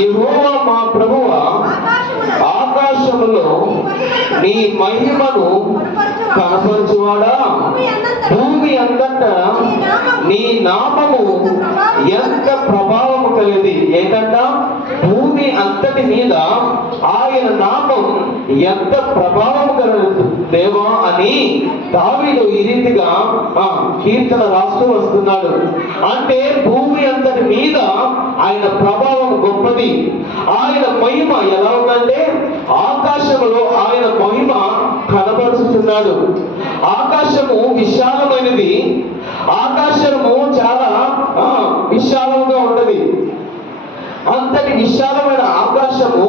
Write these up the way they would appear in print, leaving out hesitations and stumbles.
యెహోవా మా ప్రభువా, ఆకాశములో నీ మహిమను కనపరచువాడా, భూమి అంతటా నీ నామము ఎంత ప్రభావము కలిగింది. ఏంటంట? భూమి అంతటి మీద ఆయన నామం ఎంత ప్రభావం కలదు దేవా అని దావీదు ఈ రీతిగా కీర్తన రాస్తూ వస్తున్నాడు. అంటే భూమి అంతటి మీద ఆయన ప్రభావం గొప్పది. ఆయన మహిమ ఎలా ఉందంటే ఆకాశములో ఆయన మహిమ కనబరుచుతున్నాడు. ఆకాశము విశాలమైనది. ఆకాశము చాలా విశాలంగా ఉంటది. అంతటి విశాలమైన ఆకాశము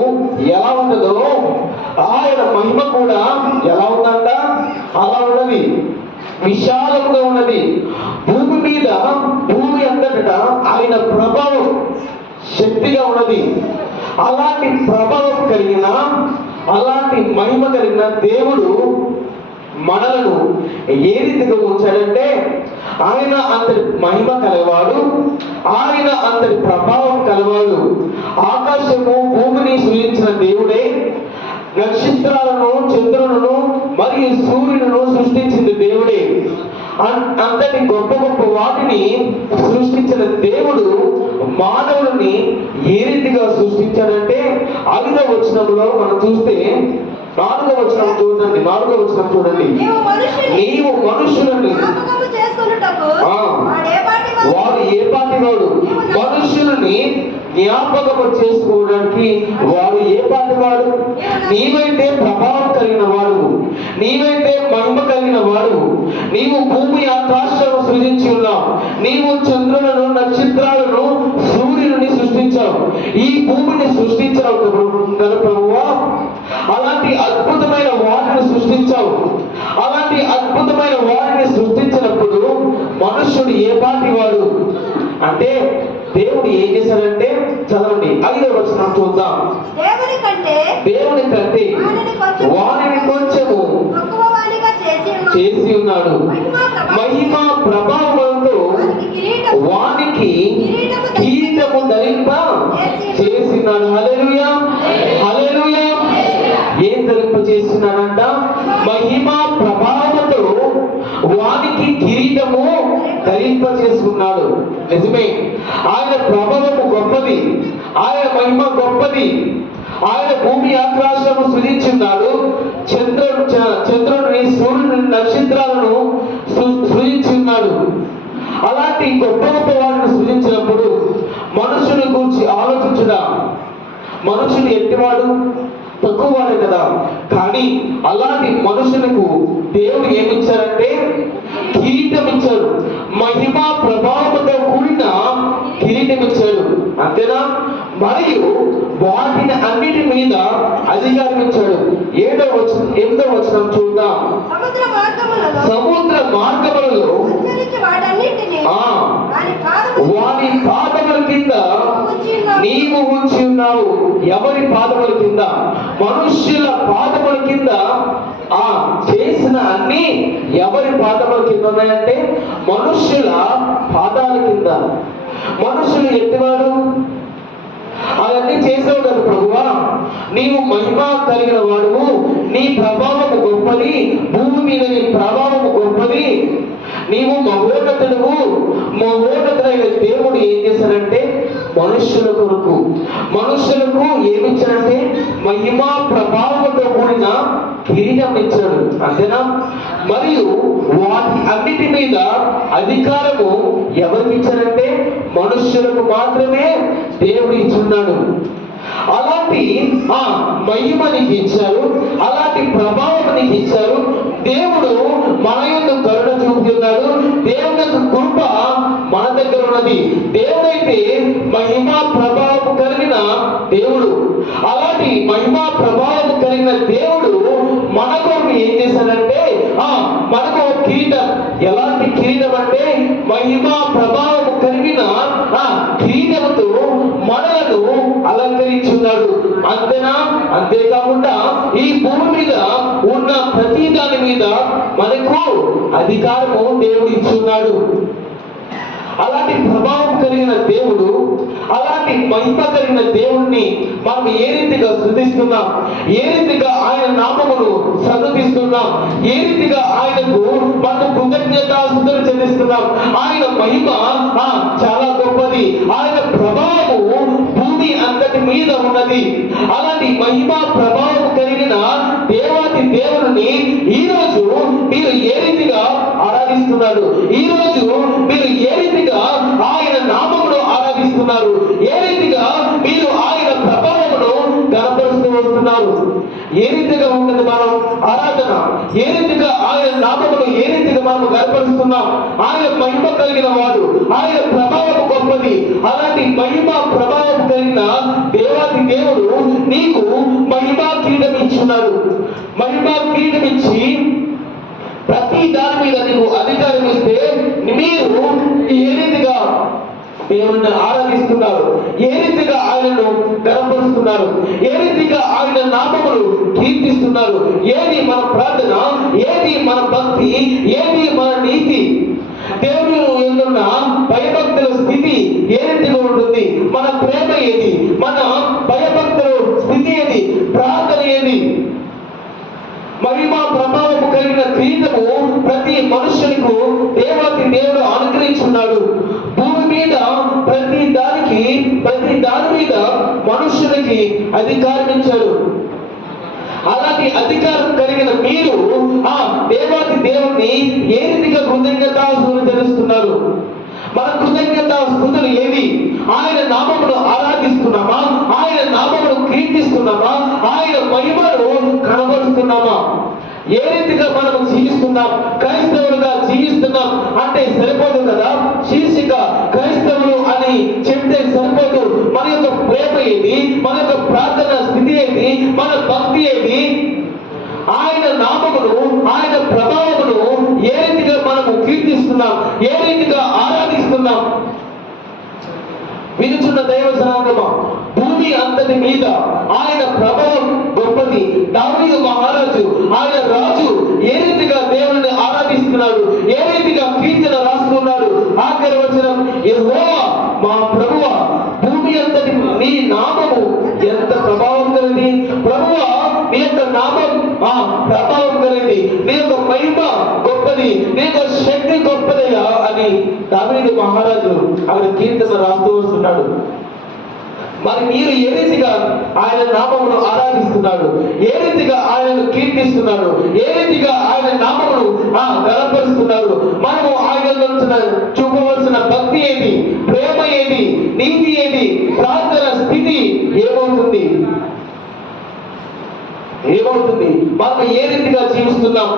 ఎలా ఉండదో ఆయన మహిమ కూడా ఎలా ఉందంట? అలా ఉన్నది, విశాలంగా ఉన్నది. భూమి మీద, భూమి అంతటా ఆయన ప్రభావం శక్తిగా ఉన్నది. అలాంటి ప్రభావం కలిగిన, అలాంటి మహిమ కలిగిన దేవుడు మనలను ఏ రీతిగా ఉంచాడంటే ఆయన అంతటి మహిమ కలవాడు, ఆయన అంతటి ప్రభావం కలవాడు. ఆకాశము భూమిని సృజించిన దేవుడే, నక్షత్రాలను, చంద్రులను మరియు సూర్యులను సృష్టించింది దేవుడే. అంతటి గొప్ప గొప్ప వాటిని సృష్టించిన దేవుడు మానవుడిని ఏ రీతిగా సృష్టించాడంటే 5వ వచనంలో మనం చూస్తే 4వ వచనం చూడండి. 4వ వచనం చూడండి. నీవు మనుషులను వాడు ఏ పాటి వాడు? మనుషులని జ్ఞాపకము చేసుకోవడానికి వాడు ఏ పాటి వాడు? నీవైతే ప్రభావం కలిగిన వాడు, నీవైతే మహిమ కలిగిన వాడు. నీవు భూమి ఆకాశాలను సృజించి ఉన్నావు. నీవు చంద్రులను, నక్షత్రాలను, సూర్యుని సృష్టించావు. ఈ భూమిని సృష్టించావు కదా ప్రభువా. అలాంటి అద్భుతమైన వాటిని సృష్టించావు. అలాంటి అద్భుతమైన వాటిని సృష్టించినప్పుడు మనుష్యుడు ఏ పాటి వాడు అంటే దేవుడు ఏం చేశాడంటే, చదవండి 5వ వచనం చూద్దాం. దేవుని కంటే వారిని కొంచెము చేసి ఉన్నాడు. మహిమ ప్రభావంతో వానికి కిరీటము ధరింప చేసినాడు. హల్లెలూయా, హల్లెలూయా. ఏం ధరింప చేస్తున్నాడంట? మహిమ ప్రభావంతో వానికి కిరీటము ధరింప చేసుకున్నాడు. నిజమే, ఆయన ప్రభావము గొప్పది, ఆయన మహిమ గొప్పది. ఆయన భూమి ఆకాశము సృజించున్నాడు. చంద్రుడిని, సూర్యుని, నక్షత్రాలను సృజించున్నాడు. అలాంటి గొప్ప గొప్ప వాటిని సృజించినప్పుడు మనుషుని గురించి ఆలోచించడా, మనుషుడు ఎట్టివాడు? తక్కువవాడు కదా. కానీ అలాంటి మనుషులకు దేవుడు ఏమిచ్చారంటే కిరీటం ఇచ్చాడు. మహిమ ప్రభావంతో కూడిన కిరీటం ఇచ్చాడు. అంతేనా? మరియు వాటిని అన్నిటి మీద అధికారం ఇచ్చాడు. 8వ వచనం చూద్దాం. సముద్ర మార్గములలో వాని పాదముల కింద నీవు ఉంచి ఉన్నావు. ఎవరి పాదముల కింద? మనుష్యుల పాదముల కింద చేసిన అన్ని ఎవరి పాదముల కింద ఉన్నాయంటే మనుష్యుల పాదాల కింద. మనుషులు ఎట్టివాడు? అవన్నీ చేసావు కదా ప్రభువా. నీవు మహిమ కలిగిన వాడువు, నీ ప్రభావము గొప్పది, భూమి మీద నీ ప్రభావము గొప్పది, నీవు మహోన్నతుడువు. మహోన్నతుడైన దేవుడు ఏం చేశాడంటే మనుష్యుల కొరకు, మనుష్యులకు ఏమిచ్చాడంటే మహిమ ప్రభావంతో కూడిన కిరీటం ఇచ్చాడు. అంతేనా? మరియు వాటి అన్నిటి మీద అధికారము ఎవరికి ఇచ్చారంటే మనుష్యులకు మాత్రమే దేవుడు ఇచ్చున్నాడు. అలాంటి మహిమ నీకు ఇచ్చారు, అలాంటి ప్రభావం నీకు ఇచ్చారు. దేవుడు మన యొక్క కరుణ చూపుతున్నాడు. దేవుని యొక్క కృప మన దగ్గర ఉన్నది. దేవుడైతే మహిమా ప్రభావం కలిగిన దేవుడు. అలాంటి మహిమా ప్రభావం కలిగిన దేవుడు మన కొరకు ఏం చేశాడంటే మనకు కిరీటం. ఎలాంటి కిరీటం అంటే మహిమా ప్రభావం కలిగిన కిరీటంతో మనలను అలంకరించున్నాడు. అంతేనా? అంతేకాకుండా ఈ భూమి మీద ఉన్న ప్రతి దాని మీద మనకు అధికారము దేవుడు ఇచ్చున్నాడు. అలాంటి ప్రభావం కలిగిన దేవుడు, అలాంటి మహిమ కలిగిన దేవుణ్ణి మనం ఏ రీతిగా స్తుతిస్తున్నాం, ఏ రీతిగా ఆయన నామమును సన్నుతిస్తున్నాం, ఏ రీతిగా ఆయనకు మనం కృతజ్ఞతాస్తుతులు చెల్లిస్తున్నాం. ఆయన మహిమ చాలా గొప్పది. ఆయన ప్రభావము భూమి అంతటి మీద ఉన్నది. అలాంటి మహిమ ప్రభావం కలిగిన దేవాది దేవుని ఈ రోజు మీరు ఏ రీతిగా ఆరాధిస్తున్నారు, ఈ రోజు మీరు ఏ రీతిగా ఆయన నామమును ఆరాధిస్తున్నారు, ఏ రీతిగా మీరు ఆయన ప్రభావమును కనపరుస్తూ వస్తున్నారు. ఏ రీతిగా ఉన్నది మనం ఆరాధన, ఏ రీతిగా ఆయన నామమును ఏ రీతిగా మనం కనపరుస్తున్నాం. ఆయన మహిమ కలిగిన వాడు, ఆయన ప్రభావం గొప్పది. అలాంటి మహిమ ప్రభావం కలిగిన దేవాది దేవుడు నీకు మహిమా కిరీటం ఇచ్చున్నాడు. మహిమా కిరీటం ఇచ్చి ప్రతి దాని మీద నీకు అధికారం ఇస్తే మీరు ఏ రీతిగా దేవుణ్ణి ఆరాధిస్తున్నారు, ఏ రీతిగా ఆయనను గణపరుస్తున్నారు, ఏ రీతిగా ఆయన నామములు కీర్తిస్తున్నారు. ఏది మన ప్రార్థన, ఏది మన భక్తి, ఏది మన నీతి, దేవుని ఎందున్న భయభక్తుల స్థితి ఏ రీతిగా ఉంటుంది, మన ప్రేమ ఏది, మన భయభక్తుల స్థితి ఏది, ప్రార్థన ఏది. మహిమా ప్రభావము కలిగిన కిరీటము ప్రతి మనుషులకు దేవాది దేవుడు అనుగ్రహించున్నాడు. భూమి మీద ప్రతి దాని మీద మనుషులకి అధికారం ఇచ్చాడు. అలాంటి అధికారం కలిగిన మీరు ఆ దేవాది దేవుణ్ణి ఏ రీతిగా కృతజ్ఞతాస్తుతులు తెలుస్తున్నారు. మన కృతజ్ఞతాస్తుతులు ఏవి? ఆయన నామమును ఆరాధిస్తున్నామా, ఆయన నామమును కీర్తిస్తున్నామా, ఆయన మహిమను కనబరుస్తున్నామా? ఏ రీతిగా మనం జీవిస్తున్నాం? క్రైస్తవులుగా జీవిస్తున్నాం అంటే సరిపోదు కదా. శీర్షిక క్రైస్తవులు అని చెప్తే సరిపోదు. మన యొక్క ప్రేమ ఏది, మన యొక్క ప్రార్థన స్థితి ఏది, మన భక్తి ఏది, ఆయన నామమును ఆయన ప్రభావమును ఏ రీతిగా మనము కీర్తిస్తున్నాం, ఏ రీతిగా ఆరాధిస్తున్నాం. వినుచున్న దైవ జనాంగమా, భూమి అంతటి మీద ఆయన ప్రభావం గొప్పది. దావీదు మహారాజు, ఆయన రాజు ఏ రీతిగా దేవుని ఆరాధిస్తున్నాడు, ఏ రీతిగా కీర్తన రాస్తున్నాడు. ఆఖరి వచనం, యెహోవా మా ప్రభువా, భూమి అంతటి నీ నామము ఎంత ప్రభావం కలిగింది. ప్రభువా నీ యొక్క నామం ప్రభావం కలిగింది, నీ యొక్క మహిమ గొప్పది, నీ యొక్క శక్తి గొప్పదయ్యా అని దావీదు మహారాజు ఆయన కీర్తన రాస్తూ వస్తున్నాడు. మరి మీరు ఏ రీతిగా ఆయన నామమును ఆరాధిస్తున్నాడు, ఏ రీతిగా ఆయనను కీర్తిస్తున్నాడు, ఏ రీతిగా ఆయన నామమును గణపరుస్తున్నారు. మనము ఆయన చూపవలసిన భక్తి ఏది, ప్రేమ ఏది, నీతి ఏది, ప్రార్థన స్థితి ఏమవుతుంది? మనం ఏ రీతిగా జీవిస్తున్నాం?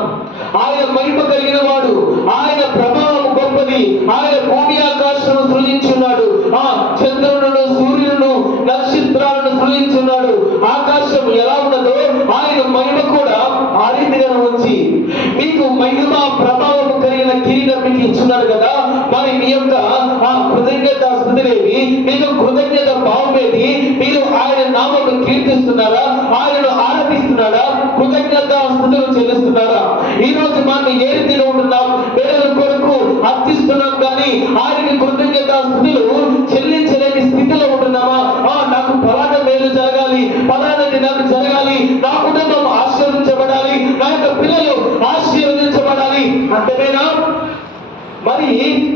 ఆయన మహిమ కలిగిన వాడు, ఆయన ప్రభావం గొప్పది. ఆయన భూమి ఆకాశము సృజించున్నాడు, చంద్రులను సూర్యులను నక్షత్రాలను సృజించున్నాడు. ఆకాశం ఎలా ఉన్నదో ఆయన మహిమ కూడా ఆ రీతిగా ఉంచి మీకు మహిమ ప్రభావం కలిగిన కిరీటం మీకు ఇచ్చున్నాడు కదా. మరి మీ యొక్క కృతజ్ఞత స్థుతులేవి, మీకు కృతజ్ఞత భావం ఏది? మీరు ఆయన నామను కీర్తిస్తున్నారా, ఆయనను ఆరాధిస్తున్నారా, కృతజ్ఞత స్థుతులు చెల్లిస్తున్నారా? ఈ రోజు మనం ఏ రీతిలో ఉంటున్నాం? పేదల కొరకు అర్థిస్తున్నాం కానీ ఆయనకి కృతజ్ఞత స్థుతులు చెల్లించలేని స్థితిలో ఉంటున్నామా? నాకు ఫలానా మేలు జరగాలి, ఫలానాది నాకు జరగాలి, నా కుటుంబం ఆశీర్వదించబడాలి, నా యొక్క పిల్లలు ఆశీర్వదించబడాలి అంతేనా? మరి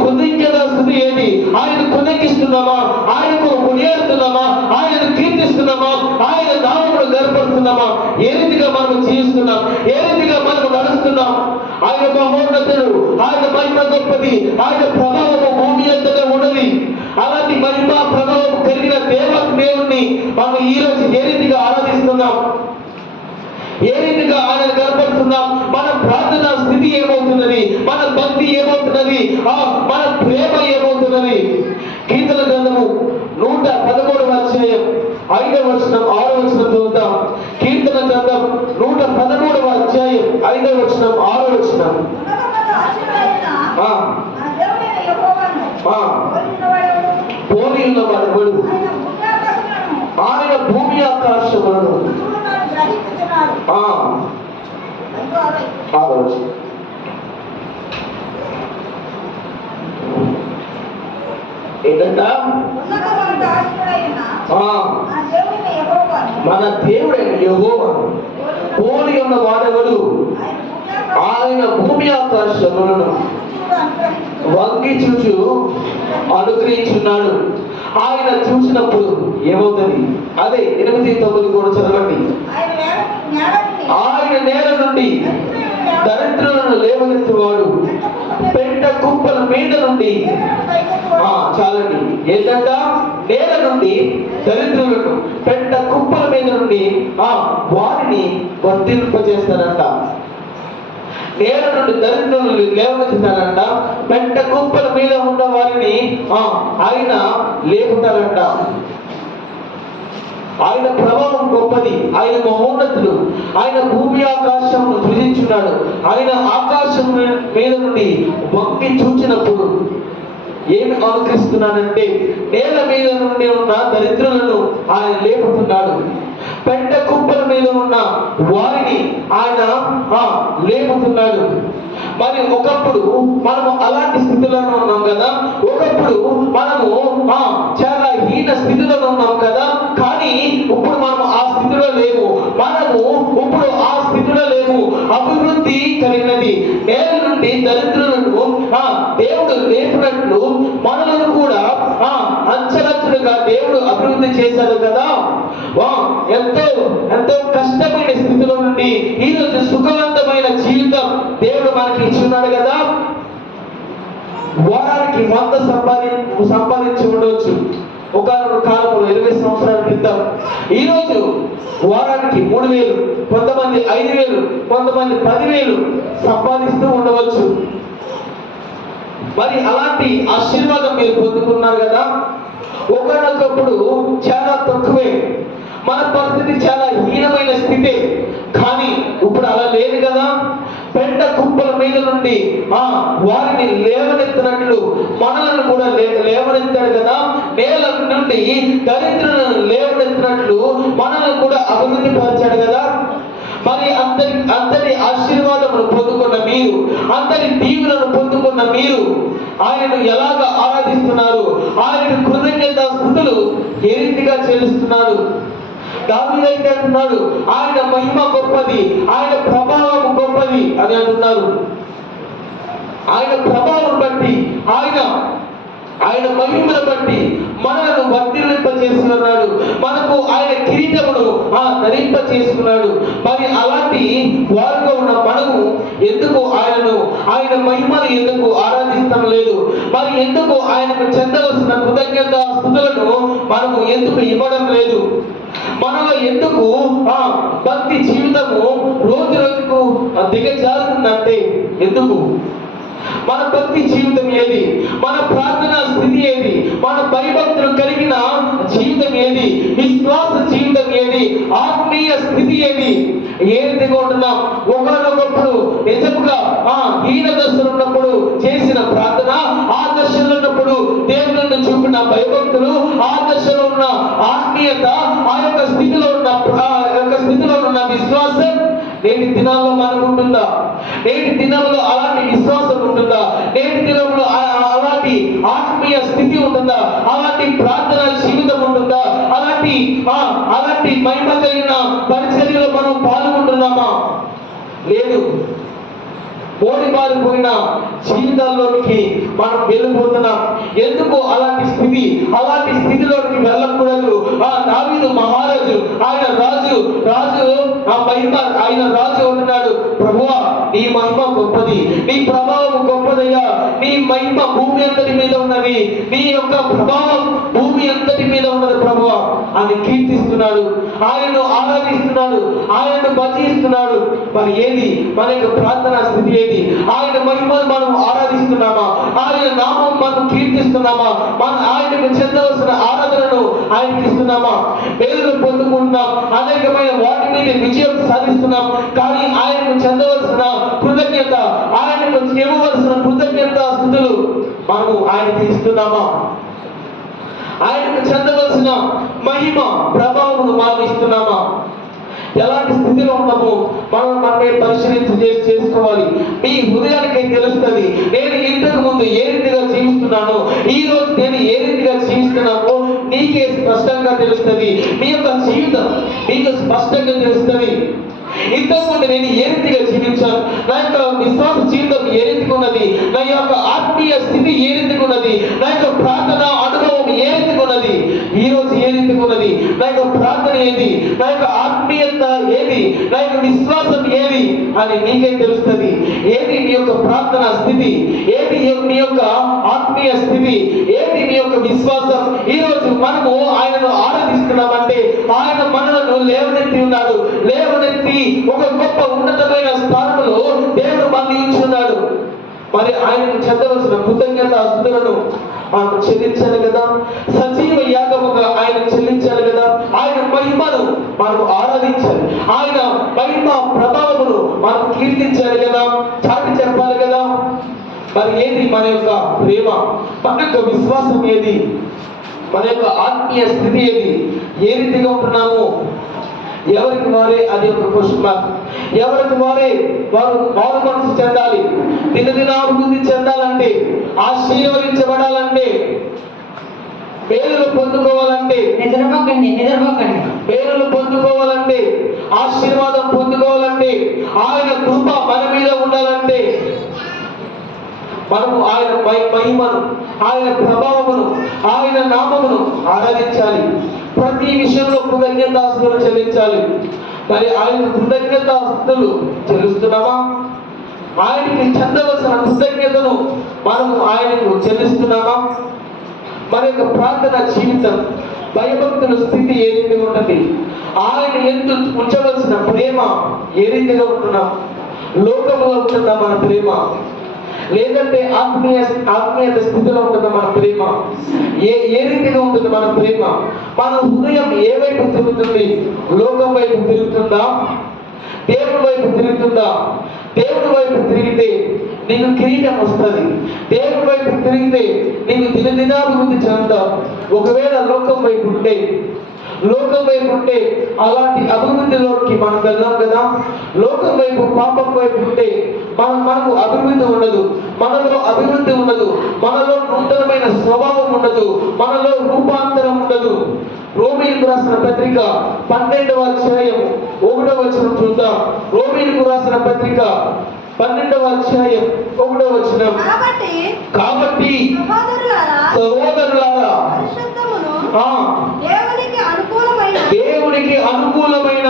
కృతజ్ఞత స్థితి ఏది? ఆయన కృతజ్ఞిస్తున్నామా, ఆయనకు కొనియాడుతున్నామా, ఆయనను కీర్తిస్తున్నామా, ఆయన నామమును గర్పడుతున్నామా? ఏ రీతిగా మనం జీవిస్తున్నాం, ఏ రీతిగా మనం నడుస్తున్నాం? ఆయన మహోన్నతుడు, ఆయన మహిమ గొప్పది, ఆయన ప్రభావము భూమి అంతగా ఉన్నది. అలాంటి మహిమ ప్రభావం కలిగిన దేవుణ్ణి మనం ఈ రోజు ఏ రీతిగా ఆరాధిస్తున్నాం, ఏ రీతిగా ఆయన కనపడుతున్నాం? మన ప్రార్థన స్థితి ఏమవుతున్నది, మన భక్తి ఏమవుతున్నది, మన ప్రేమ ఏమవుతున్నది? కీర్తన గ్రంథము 113వ అధ్యాయం 5వ వచనం 6వ వచనం చూద్దాం. కీర్తన గ్రంథం 113వ అధ్యాయం 5వ వచనం 6వ వచనం. పోలి ఉన్నవాడు ఆయన భూమి ఆకాశములను ఏంటంట? మన దేవుడైన యెహోవా పోలి ఉన్న వాడెవడు? ఆయన భూమి ఆకాశములను వంగి చూచు అనుగ్రహించున్నాడు. ఆయన చూసినప్పుడు ఏమవుతుంది? అదే 8-9 కూడా చదవండి. ఆయన నేల నుండి దరిద్రులను లేవనెత్తువాడు, పెంట కుప్పల మీద నుండి చాలండి. ఏంటంట? నేల నుండి దరిద్రులను పెంట కుప్పల మీద నుండి వారిని వర్ధింపజేస్తారంట. నేల నుండి దరిద్రులను లేవనెత్తుతారంట. పెంట కుప్పల మీద ఉన్న వారిని ఆయన లేపుతారంట. ఆయన ప్రభావం గొప్పది, ఆయన మహోన్నతుడు. ఆయన భూమి ఆకాశమును సృజించున్నాడు. ఆయన ఆకాశం మీద నుండి వంగి చూచినప్పుడు ఏమి అనుకరిస్తున్నాడంటే, నేల మీద నుండి ఉన్న దరిద్రులను ఆయన లేపుతున్నాడు. పెంట కుప్పల మీద ఉన్న వారిని ఆయన లేపుతున్నాడు. మరి ఒకప్పుడు మనము అలాంటి స్థితిలో ఉన్నాం కదా, ఒకప్పుడు మనము చాలా హీన స్థితిలో ఉన్నాం కదా. కానీ ఇప్పుడు మనము ఆ స్థితిలో లేము. మనము ఇప్పుడు ఆ స్థితిలో లేము. అభివృద్ధి కలిగినది. నేల నుండి దరిద్రులను దేవుడు లేపినట్లు మనలను కూడా అంచెలంచెలుగా దేవుడు అభివృద్ధి చేశాడు కదా. ఎంతో ఎంతో కష్టమైన స్థితిలో నుండి ఈరోజు సుఖవంతమైన జీవితం దేవుడు మనకి ఇచ్చున్నాడు కదా. వారానికి 100 సంపాదించి ఉండవచ్చు ఒక కాలంలో 20 సంవత్సరాల క్రితం. ఈరోజు వారానికి 3,000, కొంతమంది 5,000, కొంతమంది 10,000 సంపాదిస్తూ ఉండవచ్చు. మరి అలాంటి ఆశీర్వాదం మీరు పొందుకున్నారు కదా. ఒకనొకప్పుడు చాలా తక్కువే, మన పరిస్థితి చాలా హీనమైన స్థితి. కానీ ఇప్పుడు అలా లేదు కదా. పెంట కుప్పల మీద నుండి వారిని లేవనెత్తినట్లు మనలను కూడా లేవనెత్తాడు కదా. నేల నుండి దరిద్రులను లేవనెత్తినట్లు మనలను కూడా అభివృద్ధి పరిచాడు కదా. మరి అందరి ఆశీర్వాదమును పొందుకున్న మీరు, అందరి దీవులను పొందుకున్న మీరు ఆయనను ఎలాగ ఆరాధిస్తున్నారు? ఆయన కృతజ్ఞతాస్తుతులు ఏ రీతిగా చెల్లిస్తున్నారు? దావీదైతే అంటున్నాడు, ఆయన మహిమ గొప్పది, ఆయన ప్రభావం గొప్పది అని అంటున్నారు. ఆయన ప్రభావం బట్టి, ఆయన మహిమను బట్టి మనలను వర్ధిల్లింప చేసుకున్నాడు. మనకు ఆయన కిరీటమును ధరింప చేసుకున్నాడు. మరి అలాంటి వారిలో ఉన్న మనము ఎందుకు ఆయన మహిమను ఎందుకు ఆరాధిస్తాం లేదు? మరి ఎందుకు ఆయనకు చెందవలసిన కృతజ్ఞత స్తుతులను మనము ఎందుకు ఇవ్వడం లేదు? మనలో ఎందుకు భక్తి జీవితము రోజు రోజుకు దిగజారుతుందంటే ఎందుకు? మన భక్తి జీవితం ఏది? మన ప్రార్థనా స్థితి ఏది? మన భయభక్తులు కలిగిన జీవితం ఏది? విశ్వాస జీవితం ఏది? ఆత్మీయ స్థితి ఏది? ఏ రీతిగా ఉంటున్నాం? ఒకనొకప్పుడు నిజముగా హీన దశలు ఉన్నప్పుడు చేసిన ప్రార్థన, ఆ దశలో ఉన్నప్పుడు దేవుని చూపిన భయభక్తులు, ఆ దశలో ఉన్న ఆత్మీయత, ఆ యొక్క స్థితిలో ఉన్న విశ్వాసం నేటి దినాల్లో మనకు ఉంటుందా? నేటి దినంలో అలాంటి విశ్వాసం ఉంటుందా? నేటి దినంలో అలాంటి ఆత్మీయ స్థితి ఉంటుందా? అలాంటి ప్రార్థన జీవితం ఉంటుందా? అలాంటి మహిమ కలిగిన పరిచర్యలో మనం పాల్గొంటున్నామా? లేదు. ఓడిపారిపోయిన జీవితాల్లోనికి మనం వెళ్ళిపోతున్నాం. ఎందుకు అలాంటి స్థితిలోకి వెళ్ళకూడదు? దావీదు మహారాజు, ఆయన రాజు ఆయన రాజు ఉంటున్నాడు. ప్రభువా, నీ మహిమ గొప్పది, నీ ప్రభావం గొప్పదయ్యా, నీ మహిమ భూమి అంతటి మీద ఉన్నది, నీ యొక్క ప్రభావం భూమి అంతటి మీద ఉన్నది ప్రభువా అని కీర్తిస్తున్నాడు. ఆయనను ఆరాధిస్తున్నాడు, ఆయనను భజిస్తున్నాడు. మరి ఏది మన యొక్క ప్రార్థనా స్థితి? ఏది? ఆయన మహిమను మనం ఆరాధిస్తున్నామా? ఆయన నామం మనం కీర్తిస్తున్నామా? ఆయనకు చెందవలసిన ఆరాధనను ఆయనకి ఇస్తున్నామా? పేర్లు పొందుకుంటున్నాం, అనేకమైన వాటి మీద విజయం సాధిస్తున్నాం. కానీ ఆయనకు చెందవలసిన కృతజ్ఞత, ఆయనకు ఇవ్వవలసిన కృతజ్ఞత స్థుతులు మనము ఆయనకి ఇస్తున్నామా? ఆయనకు చెందవలసిన మహిమ ప్రభావమును మనం ఇస్తున్నామా? ఎలాంటి స్థితిలో ఉన్నామో మనమే చేసుకోవాలి. మీ హృదయానికి తెలుస్తుంది, నేను ఇంతకు ముందు ఏ రీతిగా జీవిస్తున్నానో, ఈ రోజు నేను ఏ రీతిగా జీవిస్తున్నానో నీకే స్పష్టంగా తెలుస్తుంది. మీ యొక్క జీవితం మీకు స్పష్టంగా తెలుస్తుంది. ఇంతకుముందు నేను ఏ రీతిగా జీవించాను, నా యొక్క విశ్వాస జీవితం ఏ రీతిగా ఉన్నది, నా యొక్క ఆత్మీయ స్థితి ఏ రీతిగా ఉన్నది, నా యొక్క ప్రార్థన అనుభవం ఏ రీతిగా ఉన్నది, ఈ రోజు ఏ రీతిగా ఉన్నది, నా యొక్క ప్రార్థన ఏది, నా యొక్క ఆత్మీయత ఏది, నా యొక్క విశ్వాసం ఏది అని నీకే తెలుస్తుంది. ఏది నీ యొక్క ప్రార్థన స్థితి, ఏది నీ యొక్క ఆత్మీయ స్థితి, ఏది నీ యొక్క విశ్వాసం. ఈ రోజు మనము ఆయనను ఆరాధిస్తున్నామంటే ఆయన మనలను లేవనెత్తి ఉన్నాడు. లేవనెత్తి ఒక గొప్ప ఉన్నతమైన స్థానంలో దేవుడు మనల్ని ఉంచున్నాడు. మరి ఆయనకు చెందవలసిన కృతజ్ఞతాస్తుతులను మనం చెల్లించాలి కదా. సజీవ యాగముగా ఆయన చెల్లించాలి కదా. ఆయన మహిమను మనం ఆరాధించాలి. ఆయన మహిమ ప్రభావమును మనం కీర్తించాలి కదా, చాటి చెప్పాలి కదా. మరి ఏది మన యొక్క ప్రేమ, మన యొక్క విశ్వాసం ఏది, మన యొక్క ఆత్మీయ స్థితి ఏది, ఏ రీతిగా ఉంటున్నాము? ఎవరికి వారే అది ఒక క్వశ్చన్ మార్క్. ఎవరికి వారే వారు మారు మనసు చెందాలి. దినదినాభివృద్ధి చెందాలంటే, ఆశీర్వదించబడాలంటే, పేరులు పొందుకోవాలంటే, పేరులు పొందుకోవాలంటే, ఆశీర్వాదం పొందుకోవాలంటే, ఆయన కృప మన మీద ఉండాలంటే మనము ఆయన మహిమను, ఆయన ప్రభావమును, ఆయన నామమును ఆరాధించాలి. ప్రతి విషయంలో కృతజ్ఞతాస్తుతులు చెల్లించాలి. మరి ఆయన కృతజ్ఞతాస్తుతులు చెల్లిస్తున్నామా? ఆయనకి చెందవలసిన కృతజ్ఞతను మనము ఆయనకు చెల్లిస్తున్నామా? మన యొక్క ప్రార్థన జీవితం, భయభక్తుల స్థితి ఏ రీతిగా ఉంటుంది? ఆయన ఎందు ఉంచవలసిన ప్రేమ ఏ రీతిగా ఉంటున్నాం? లోకంలో ఉంటుందా మన ప్రేమ, లేదంటే ఆత్మీయత స్థితిలో ఉంటుందా మన ప్రేమ? ఏ రీతిగా ఉంటుంది మన ప్రేమ? మన హృదయం ఏ వైపు తిరుగుతుంది? లోకం వైపు తిరుగుతుందా? దేవుడి వైపు తిరుగుతుందా? దేవుడి వైపు తిరిగితే నీకు కిరీటం వస్తుంది. దేవుడి వైపు తిరిగితే నీకు దినదినాభివృద్ధి చెందుతావు. ఒకవేళ లోకం వైపు ఉంటే అలాంటి అభివృద్ధిలోకి మనం వెళ్ళాం కదా. లోకం వైపు, పాపం వైపు ఉంటే మనకు అభివృద్ధి ఉండదు, మనలో అభివృద్ధి ఉండదు, మనలో నూతనమైన స్వభావం ఉండదు, మనలో రూపాంతరం ఉండదు. రోమీయులకు రాసిన పత్రిక 12వ అధ్యాయం 1వ వచనం చూద్దాం. రోమీయులకు రాసిన పత్రిక 12వ అధ్యాయం 1వ వచనం. కాబట్టి సహోదరులారా, దేవునికి అనుకూలమైన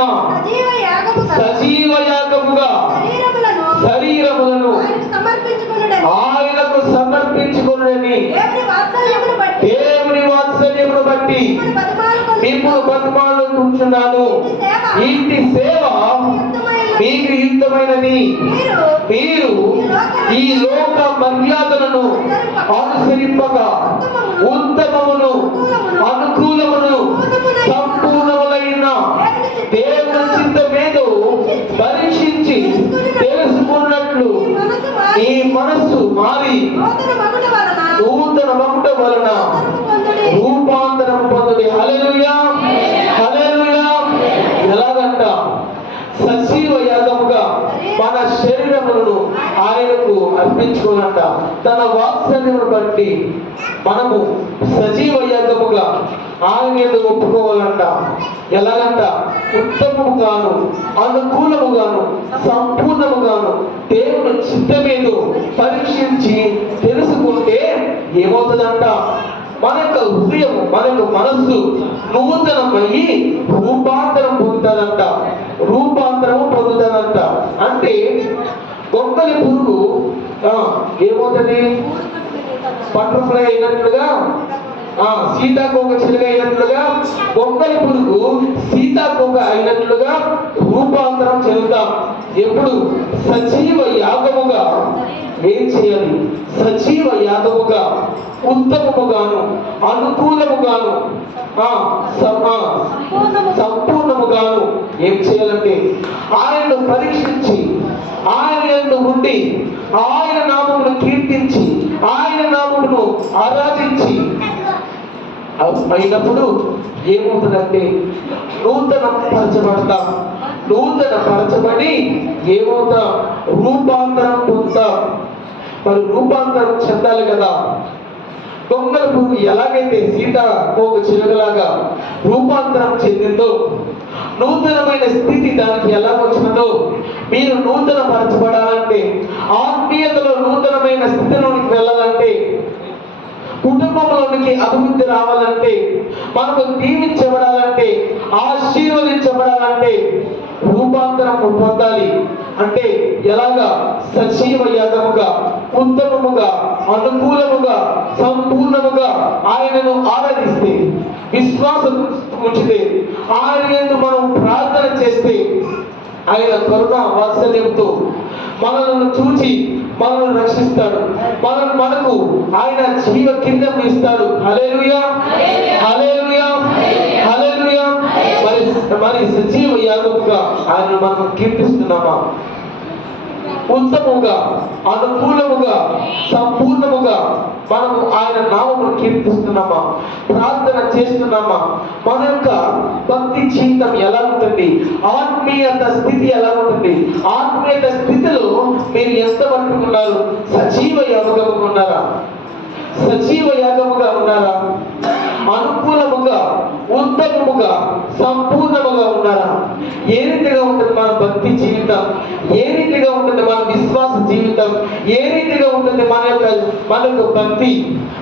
సజీవ యాగముగా శరీరములను ఆయనకు సమర్పించుకొనుడని దేవుని వాత్సల్యమును బట్టి ఇప్పుడు బతిమాలుకుంటున్నాను. ఇంటి సేవ మీకు యుక్తమైనది. మీరు ఈ లోక మర్యాదలను అనుసరింపక ఉత్తమమును, అనుకూలమును, సంపూర్ణములైన దేవుని చిత్తమేదో పరీక్షించి తెలుసుకున్నట్లు ఈ మనస్సు మారి నూతన మగుట వలన రూపాంతరం పొందుడి. హల్లెలూయా, హల్లెలూయా. ఎలాగంట? సజీవ యాగముగా మన శరీరములను ఆయనకు అర్పించుకోనంట. తన వాత్సల్యమును బట్టి మనము సజీవ యాగముగా ఆయన ఎందుకు ఒప్పుకోవాలంట. ఎలాగంట? ఉత్తమముగాను, అనుకూలముగాను, సంపూర్ణముగాను దేవుని చిత్తమేదో పరీక్షించి తెలుసుకుంటే ఏమవుతుందంట? మన యొక్క హృదయం, మన యొక్క మనస్సు నూతనమయ్యి రూపాంతరం పొందుతాదంట. రూపాంతరము పొందుతాదంట. అంటే గొంగలి పురుగు ఏమవుతుంది? బటర్ఫ్లై అయినట్లుగా, సీతాకోక చిలుక అయినట్లుగా, గొంగలి పురుగు సీతాకోక అయినట్లుగా రూపాంతరం చెందుతాం. ఎప్పుడు? సజీవ యాగముగా ఏం చేయాలి? సజీవ యాగముగా, ఉత్తమముగాను, అనుకూలముగాను, సంపూర్ణముగాను ఏం చేయాలంటే ఆయనను పరీక్షించి, ఆయన యందు ఉండి, ఆయన నామమును కీర్తించి, ఆయన నామమును ఆరాధించి అయినప్పుడు ఏమవుతుందంటే నూతన పరచబడతాం. నూతన పరచబడి ఏమవుతా? రూపాంతరం పొందుతాం. మరి రూపాంతరం చెందాలి కదా. గొంగల పురుగు ఎలాగైతే సీతాకోక చిలుకలాగా నూతనమైన స్థితి దానికి ఎలా వచ్చినదో మీరు నూతన పరచబడాలంటే, ఆత్మీయతలో నూతనమైన స్థితిలోనికి వెళ్ళాలంటే, కుటుంబంలోనికి అభివృద్ధి రావాలంటే, మనకు దీవించబడాలంటే, ఆశీర్వదించబడాలంటే రూపాంతరం పొందాలి. అంటే ఎలాగా? సజీవ యాగముగా, ఉత్తమముగా, అనుకూలముగా, సంపూర్ణముగా ఆయనను ఆరాధిస్తే, విశ్వాసం ఉంచితే, ఆయన యందు మనం ప్రార్థన చేస్తే, ఆయన కరుణ వాత్సల్యంతో మనలను చూచి మనల్ని రక్షిస్తాడు. మనకు ఆయన జీవ కిరీటం ఇస్తాడు. హల్లెలూయా, హల్లెలూయా, హల్లెలూయా. మరి సజీవ యాగముగా ఆయన మనం కీర్తిస్తున్నామా? ఉత్తముగా, అనుకూలముగా, సంపూర్ణముగా మనము ఆయన నామమును కీర్తిస్తున్నామా? ప్రార్థన చేస్తున్నామా? మన యొక్క భక్తి జీవితం ఎలా ఉంటుంది? ఆత్మీయత స్థితి ఎలా ఉంటుంది? ఆత్మీయత స్థితిలో మీరు ఎంత మట్టుకు ఉన్నారు? సజీవ యాగముగా ఉన్నారా? సజీవ యాగముగా ఉన్నారా? అనుకూలముగా, ఉత్తమముగా, సంపూర్ణముగా ఉన్నారా? ఏ రీతిగా ఉంటుంది మన భక్తి జీవితం? ఏ రీతిగా ఉంటుంది మన విశ్వాస జీవితం? ఏ రీతిగా ఉంటుంది మన యొక్క భక్తి?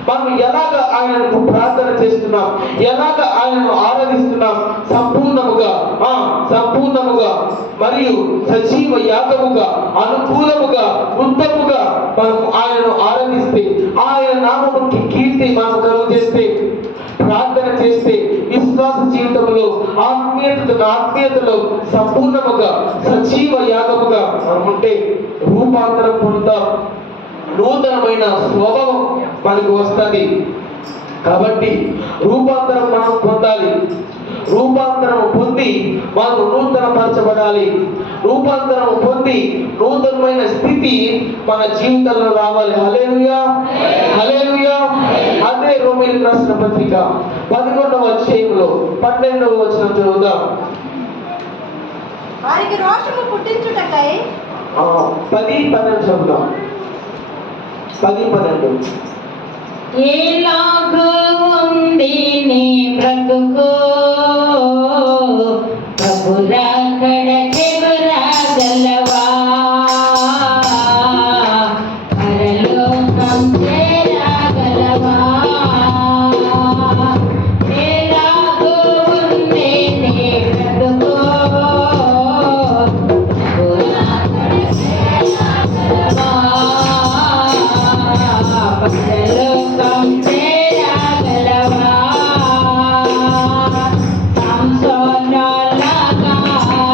మనం ఎలాగ ఆయనకు ప్రార్థన చేస్తున్నాం? ఎలాగ ఆయనను ఆరాధిస్తున్నాం? సంపూర్ణముగా, సంపూర్ణముగా మరియు సజీవ యాగముగా, అనుకూలముగా, ఉత్తముగా మనం ఆయనను ఆరాధిస్తే, ఆయన నామముకి కీర్తి మనం కలుగు చేస్తే, ప్రార్థన చేస్తే, విశ్వాస జీవితంలో ఆత్మీయతలో సంపూర్ణముగా సజీవ యాగముగా మనం ఉంటే రూపాంతరం పొందుతాం. నూతనమైన స్వభావం మనకు వస్తుంది. కాబట్టి రూపాంతరం మనం పొందాలి. రూపాంతరం పొంది మనం నూతన పరచబడాలి. రూపాంతరం పొంది నూతనమైన స్థితి మన జీవితంలో రావాలి. హల్లెలూయా, హల్లెలూయా. అదే రోమీయులకు రాసిన పత్రిక 11వ అధ్యాయంలో 12వ వచనం చదువుదాం. వారికి రోషము పుట్టించుటకై 10-12 చదువుదాం. 10-12. ఎలాగో ఉంది నీ బ్రతుకు, ప్రభురాకడకి రాగలవా, పరలోకం చేరగలవా. ఎలాగో ఉంది నీ బ్రతుకు, ప్రభురాకడకి రాగలవా, పరలోకం చేరగలవా. సంసోనలాగా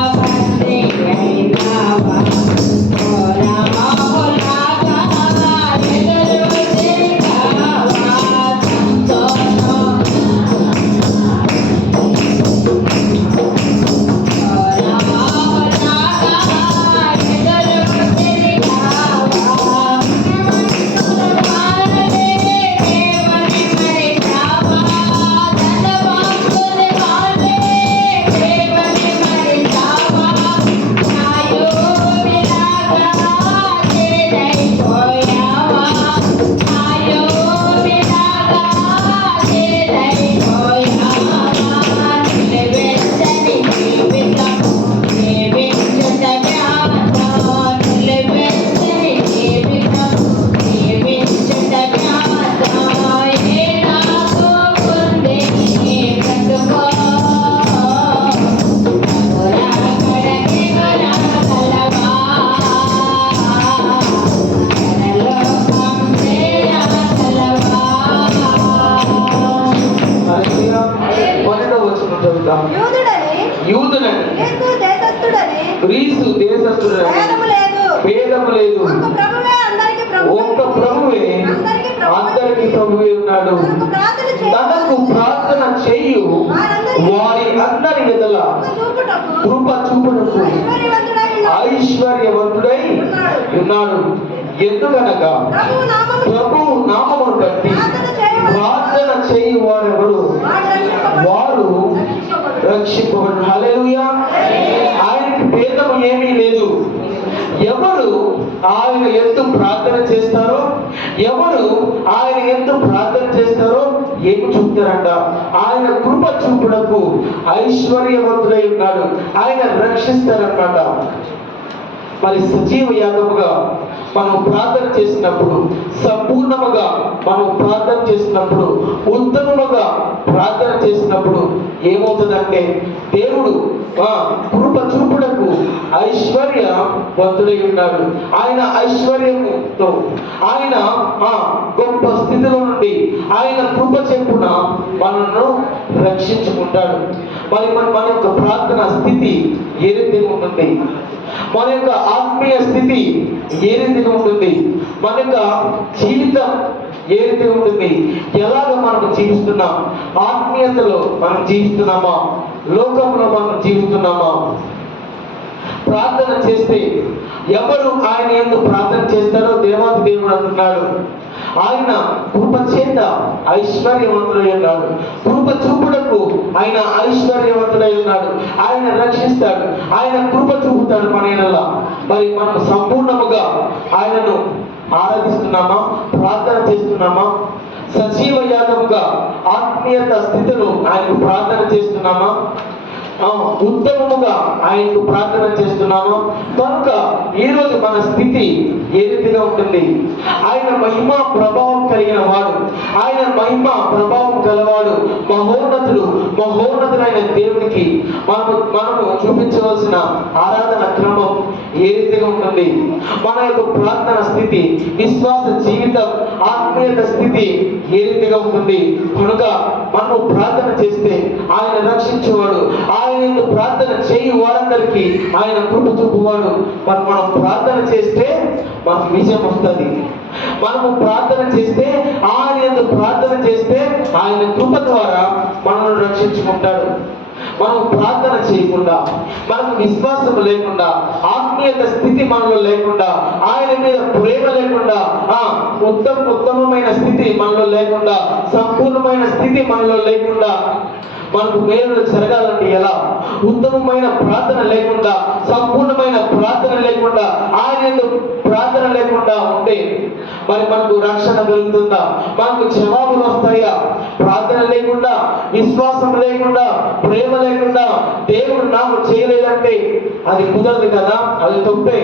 బందీ అయినావా, కోరమావులాగా ఎదురు తిరిగావా. యూదుడని, గ్రీసు దేశస్థుడని భేదము లేదు. ఒక్క ప్రభువే అందరికి ప్రభువే ఉన్నాడు. తనకు ప్రార్థన చేయు వారి అందరి ఎడల కృప చూపుటకు ఐశ్వర్యవంతుడై ఉన్నాడు. ఎందుకనగా ప్రభు నామమును బట్టి ప్రార్థన చేయు వారెవరు వారు రక్షింపబడు. హల్లెలూయా. ఆయనకి భేదము ఏమీ లేదు. ఎవరు ఆయన యందు ప్రార్థన చేస్తారో ఎవరు ఆయన ఎందుకు ప్రార్థన చేస్తారో ఏమి చూపుతారంట? ఆయన కృప చూపుటకు ఐశ్వర్యవంతుడై ఉన్నాడు, ఆయన రక్షిస్తారన్నమాట. మరి సజీవ యాగముగా మనం ప్రార్థన చేసినప్పుడు, సంపూర్ణముగా మనం ప్రార్థన చేసినప్పుడు, ఉత్తమముగా ప్రార్థన చేసినప్పుడు ఏమవుతుందంటే దేవుడు కృప చూపుటకు ఐశ్వర్యవంతుడై ఉన్నాడు. ఆయన ఐశ్వర్యముతో ఆయన గొప్ప స్థితిలో నుండి ఆయన కృప చెప్పున మనను రక్షించుకుంటాడు. మరి మన యొక్క ప్రార్థన స్థితి ఏ రీతిగా ఉంటుంది? మన యొక్క ఆత్మీయ స్థితి ఏ రీతిగా ఉంటుంది? మన యొక్క జీవితం ఏ రీతిగా ఉంటుంది? ఎలాగ మనం జీవిస్తున్నాం? ఆత్మీయతలో మనం జీవిస్తున్నామా? లోకంలో మనం జీవిస్తున్నామా? ప్రార్థన చేస్తే ఎవరు ఆయన ఎందుకు ప్రార్థన చేస్తారో దేవాది దేవుడు అంటున్నాడు, ఆయన కృప చేత ఐశ్వర్యవంతుడై ఉన్నాడు. కృప చూపుటకు ఆయన ఐశ్వర్యవంతుడై ఉన్నాడు. ఆయన రక్షిస్తాడు, ఆయన కృప చూపుతాడు మన ఎడల. మరి మనం సంపూర్ణముగా ఆయనను ఆరాధిస్తున్నామా? ప్రార్థన చేస్తున్నామా? సజీవ యాగముగా ఆత్మీయత స్థితిలో ఆయనకు ప్రార్థన చేస్తున్నామా? ఉత్తమముగా ఆయనకు ప్రార్థన చేస్తున్నాము. కనుక ఈరోజు మన స్థితి ఏ రీతిగా ఉంటుంది? ఆయన మహిమ ప్రభావం కలిగిన వాడు, ఆయన మహిమ ప్రభావం గలవాడు, మహోన్నతులైన దేవునికి మనము చూపించవలసిన ఆరాధన క్రమం ఏ రీతిగా ఉంటుంది? మన యొక్క ప్రార్థన స్థితి, విశ్వాస జీవితం, ఆత్మీయత స్థితి ఏ రీతిగా ఉంటుంది? కనుక మనం ప్రార్థన చేస్తే ఆయన రక్షించేవాడు, ఆయన ప్రార్థన చేయు వారందరికీ ఆయన కృప చూపువాడు. మనం ప్రార్థన చేస్తే మనకు విజయం వస్తుంది. మనము ప్రార్థన చేస్తే ఆయన ప్రార్థన చేస్తే ఆయన కృప ద్వారా మనల్ని రక్షించుకుంటాడు. మనం ప్రార్థన చేయకుండా, మనకు విశ్వాసం లేకుండా, ఆత్మీయత స్థితి మనలో లేకుండా, ఆయన మీద ప్రేమ లేకుండా, ఉత్తమమైన స్థితి మనలో లేకుండా, సంపూర్ణమైన స్థితి మనలో లేకుండా, మనకు మేలు జరగాలంటే ఎలా? ఉత్తమమైన ప్రార్థన లేకుండా, సంపూర్ణమైన ప్రార్థన లేకుండా, ఆయన ప్రార్థన లేకుండా ఉంటే మరి మనకు రక్షణ కలుగుతుందా? మనకు జవాబులు వస్తాయా? ప్రార్థన లేకుండా, విశ్వాసం లేకుండా, ప్రేమ లేకుండా దేవుడు నాకు చేయలేదంటే అది కుదరదు కదా, అది తప్పే.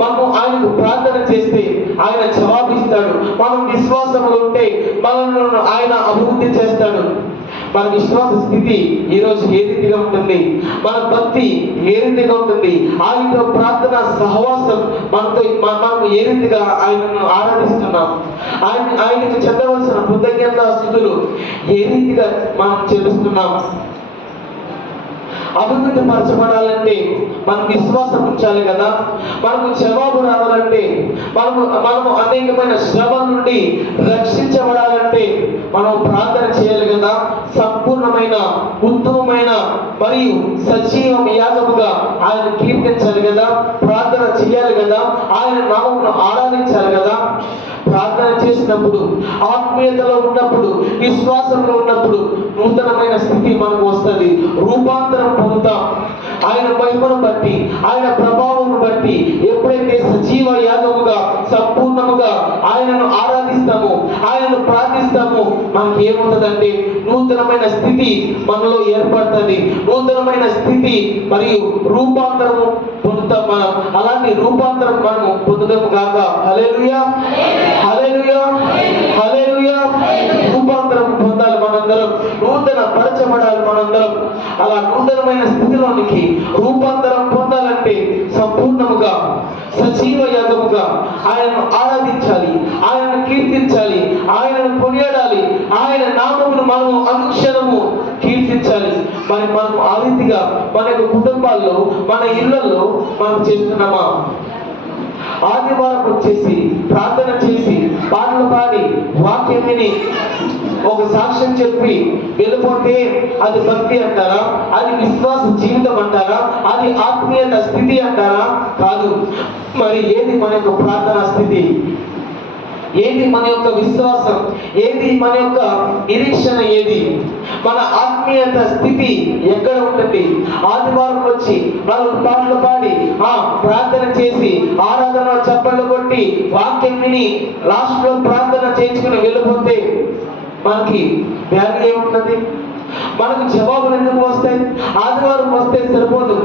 మనం ఆయనకు ప్రార్థన చేస్తే ఆయన జవాబిస్తాడు. మనం విశ్వాసంలో ఉంటే మనల్ని ఆయన అభివృద్ధి చేస్తాడు. మన విశ్వాస స్థితి ఈరోజు ఏ రీతిగా ఉంటుంది? మన భక్తి ఏ రీతిగా ఉంటుంది? ఆయనతో ప్రార్థన సహవాసం మనం ఏ రీతిగా ఆయనను ఆరాధిస్తున్నాం? ఆయనకు చెందవలసిన కృతజ్ఞతా స్థితులు ఏ రీతిగా మనం చెల్లిస్తున్నాం? అభివృద్ధి పరచబడాలంటే మనం విశ్వాసం ఉంచాలి కదా. మనకు జవాబు రావాలంటే, మనము అనేకమైన శ్రమ నుండి రక్షించబడాలంటే మనం ప్రార్థన చేయాలి కదా. సంపూర్ణమైన, ఉత్తమమైన మరియు సజీవ యాగముగా ఆయన కీర్తించాలి కదా. ప్రార్థన చేయాలి కదా. ఆయన నామమును ఆరాధించాలి కదా. ప్రార్థన చేసినప్పుడు, ఆత్మీయతలో ఉన్నప్పుడు, విశ్వాసంలో ఉన్నప్పుడు నూతనమైన స్థితి మనకు వస్తుంది. రూపాంతరం పొందుతాం. ఆయన మహిమను బట్టి, ఆయన ప్రభావం బట్టి ఎప్పుడైతే సజీవ యాగముగా, సంపూర్ణముగా ఆయనను ఆరాధిస్తామో, ఆయనను ప్రార్థిస్తామో మనకి ఏమవుతుందంటే నూతనమైన స్థితి మనలో ఏర్పడుతుంది. నూతనమైన స్థితి మరియు రూపాంతరము పొందుతాం మనం. అలాంటి రూపాంతరం మనము పొందుతాము కాక. హల్లెలూయా, హల్లెలూయా, హల్లెలూయా. రూపాంతరం పొందాలి మనందరం, నూతన పరచబడాలి మనందరం. అలా నూతనమైన స్థితిలోనికి రూపాంతరం పొందాలంటే సంపూర్ణముగా, సజీవ యాగముగా ఆయనను ఆరాధించాలి, ఆయనను కీర్తించాలి, ఆయనను కొనియాడాలి, ఆయన నామమును మనము అనుక్షణము కీర్తించాలి. మరి మనం ఆ రీతిగా మన యొక్క కుటుంబాల్లో, మన ఇళ్లలో మనం చేస్తున్నామా? ఆదివారం వచ్చేసి ప్రార్థన చేసి, పాటలు పాడి, వాక్యం విని, ఒక సాక్ష్యం చెప్పి వెళ్ళిపోతే అది భక్తి అంటారా? అది విశ్వాస జీవితం అంటారా? అది ఆత్మీయత స్థితి అంటారా? కాదు. మరి ఏది మన యొక్క ప్రార్థనా స్థితి? ఏది మన యొక్క విశ్వాసం, ఏది మన యొక్క నిరీక్షణ, ఏది మన ఆత్మీయత స్థితి ఎక్కడ ఉంటుంది? ఆదివారం వచ్చి మనం పాటలు పాడి ప్రార్థన చేసి ఆరాధన చప్పట్లు కొట్టి వాక్యం విని లాస్ట్ లో ప్రార్థన చేయించుకుని వెళ్ళిపోతే మనకి వ్యాధి ఏముంటుంది? మనకు జవాబులు ఎందుకు వస్తాయి? ఆదివారం వస్తే సరిపోదు,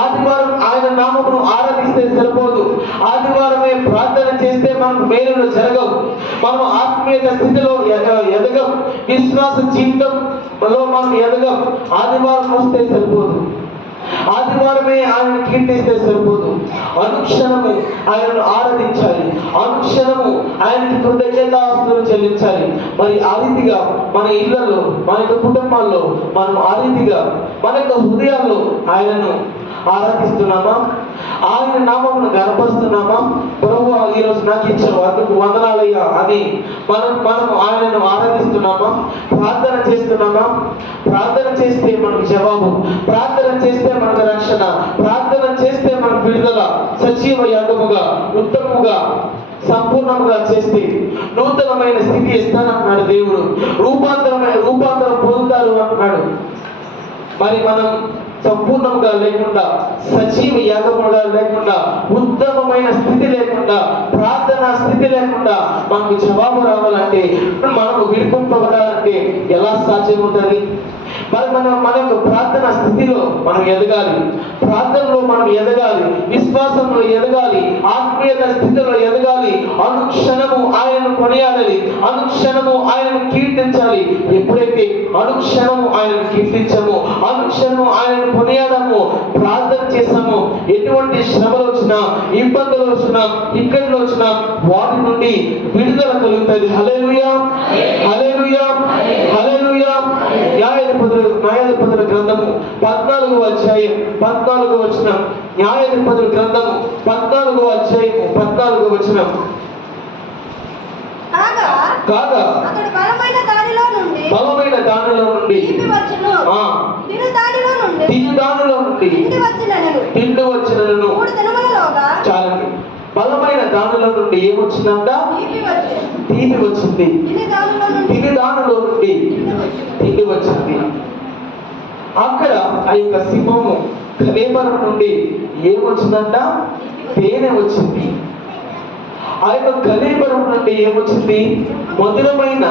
ఆదివారం ఆయన నామమును ఆరాధిస్తే సరిపోదు, ఆదివారమే ప్రార్థన చేస్తే మనకు మేలులు జరగవు, మనం ఆత్మీయ స్థితిలో ఎదగం, విశ్వాస జీవితంలో మనం ఎదగం. ఆదివారం వస్తే సరిపోదు, ఆదివారమే ఆయన కీర్తిస్తే సరిపోదు, అనుక్షణము ఆయనను ఆరాధించాలి, అనుక్షణము ఆయనకి కృతజ్ఞతాస్తుతులు చెల్లించాలి. మరి ఆ రీతిగా మన ఇళ్లలో, మన యొక్క కుటుంబాల్లో మనం ఆ రీతిగా మన యొక్క హృదయాల్లో ఆయనను ఆరాధిస్తున్నామా? ఆయన నామమును గణపరుస్తున్నామా? ప్రభువా ఈరోజు నాకు ఇచ్చిన అందుకు వందనాలయ్యా అని మనం ఆయనను ఆరాధిస్తున్నామా? ప్రార్థన చేస్తున్నామా? ప్రార్థన చేస్తే మనకు జవాబు, ప్రార్థన చేస్తే మనకు రక్షణ, ప్రార్థన చేస్తే మనకు విడుదల. సజీవ యాగముగా, ఉత్తమముగా, సంపూర్ణంగా చేస్తే నూతనమైన స్థితి ఇస్తానన్నాడు దేవుడు. రూపాంతరం పొందుతారు అంటున్నాడు. మరి మనం సంపూర్ణంగా లేకుండా, సజీవ యాగముగా లేకుండా, ఉత్తమమైన స్థితి లేకుండా, ప్రార్థనా స్థితి లేకుండా మనకు జవాబు రావాలంటే, మనము విడిపింపబడాలంటే ఎలా సాధ్యమవుతుంది? మరి మన యొక్క ప్రార్థన స్థితిలో మనం ఎదగాలి, ప్రార్థనలో మనం ఎదగాలి, విశ్వాసంలో ఎదగాలి, ఆత్మీయత స్థితిలో ఎదగాలి, అనుక్షణము ఆయనను కొనియాడాలి, అనుక్షణము ఆయనను కీర్తించాలి. ఎప్పుడైతే అనుక్షణము ఆయనను కీర్తించామో, అనుక్షణము ఆయనను కొనియాడము, ప్రార్థన చేసాము, ఎటువంటి శ్రమలు వచ్చినా, ఇబ్బందులు వచ్చినా, ఇక్కడిలో వచ్చినా వాటి నుండి విడుదల కలుగుతుంది. హల్లెలూయా, హల్లెలూయా, హల్లెలూయా. న్యాయాధిపతుల గ్రంథము 14వ అధ్యాయం 14వ వచనం. న్యాయాధిపతుల గ్రంథము 14వ అధ్యాయం 14వ వచనం. కాగా అతడు బలమైన దానిలో నుండి తీపి వచ్చును, తిను దానిలో నుండి తిండి వచ్చినను. 3 దినములలోగా చాలండి. బలమైన దానిలో నుండి ఏమొచ్చిందంట? తీపి వచ్చింది. తిని దానిలో నుండి తిండి వచ్చింది. అక్కడ ఆ యొక్క సింహము కళేబరం నుండి ఏమొచ్చిందంట? తేనె వచ్చింది. ఆ యొక్క కళేబరం నుండి ఏమొచ్చింది? మధురమైన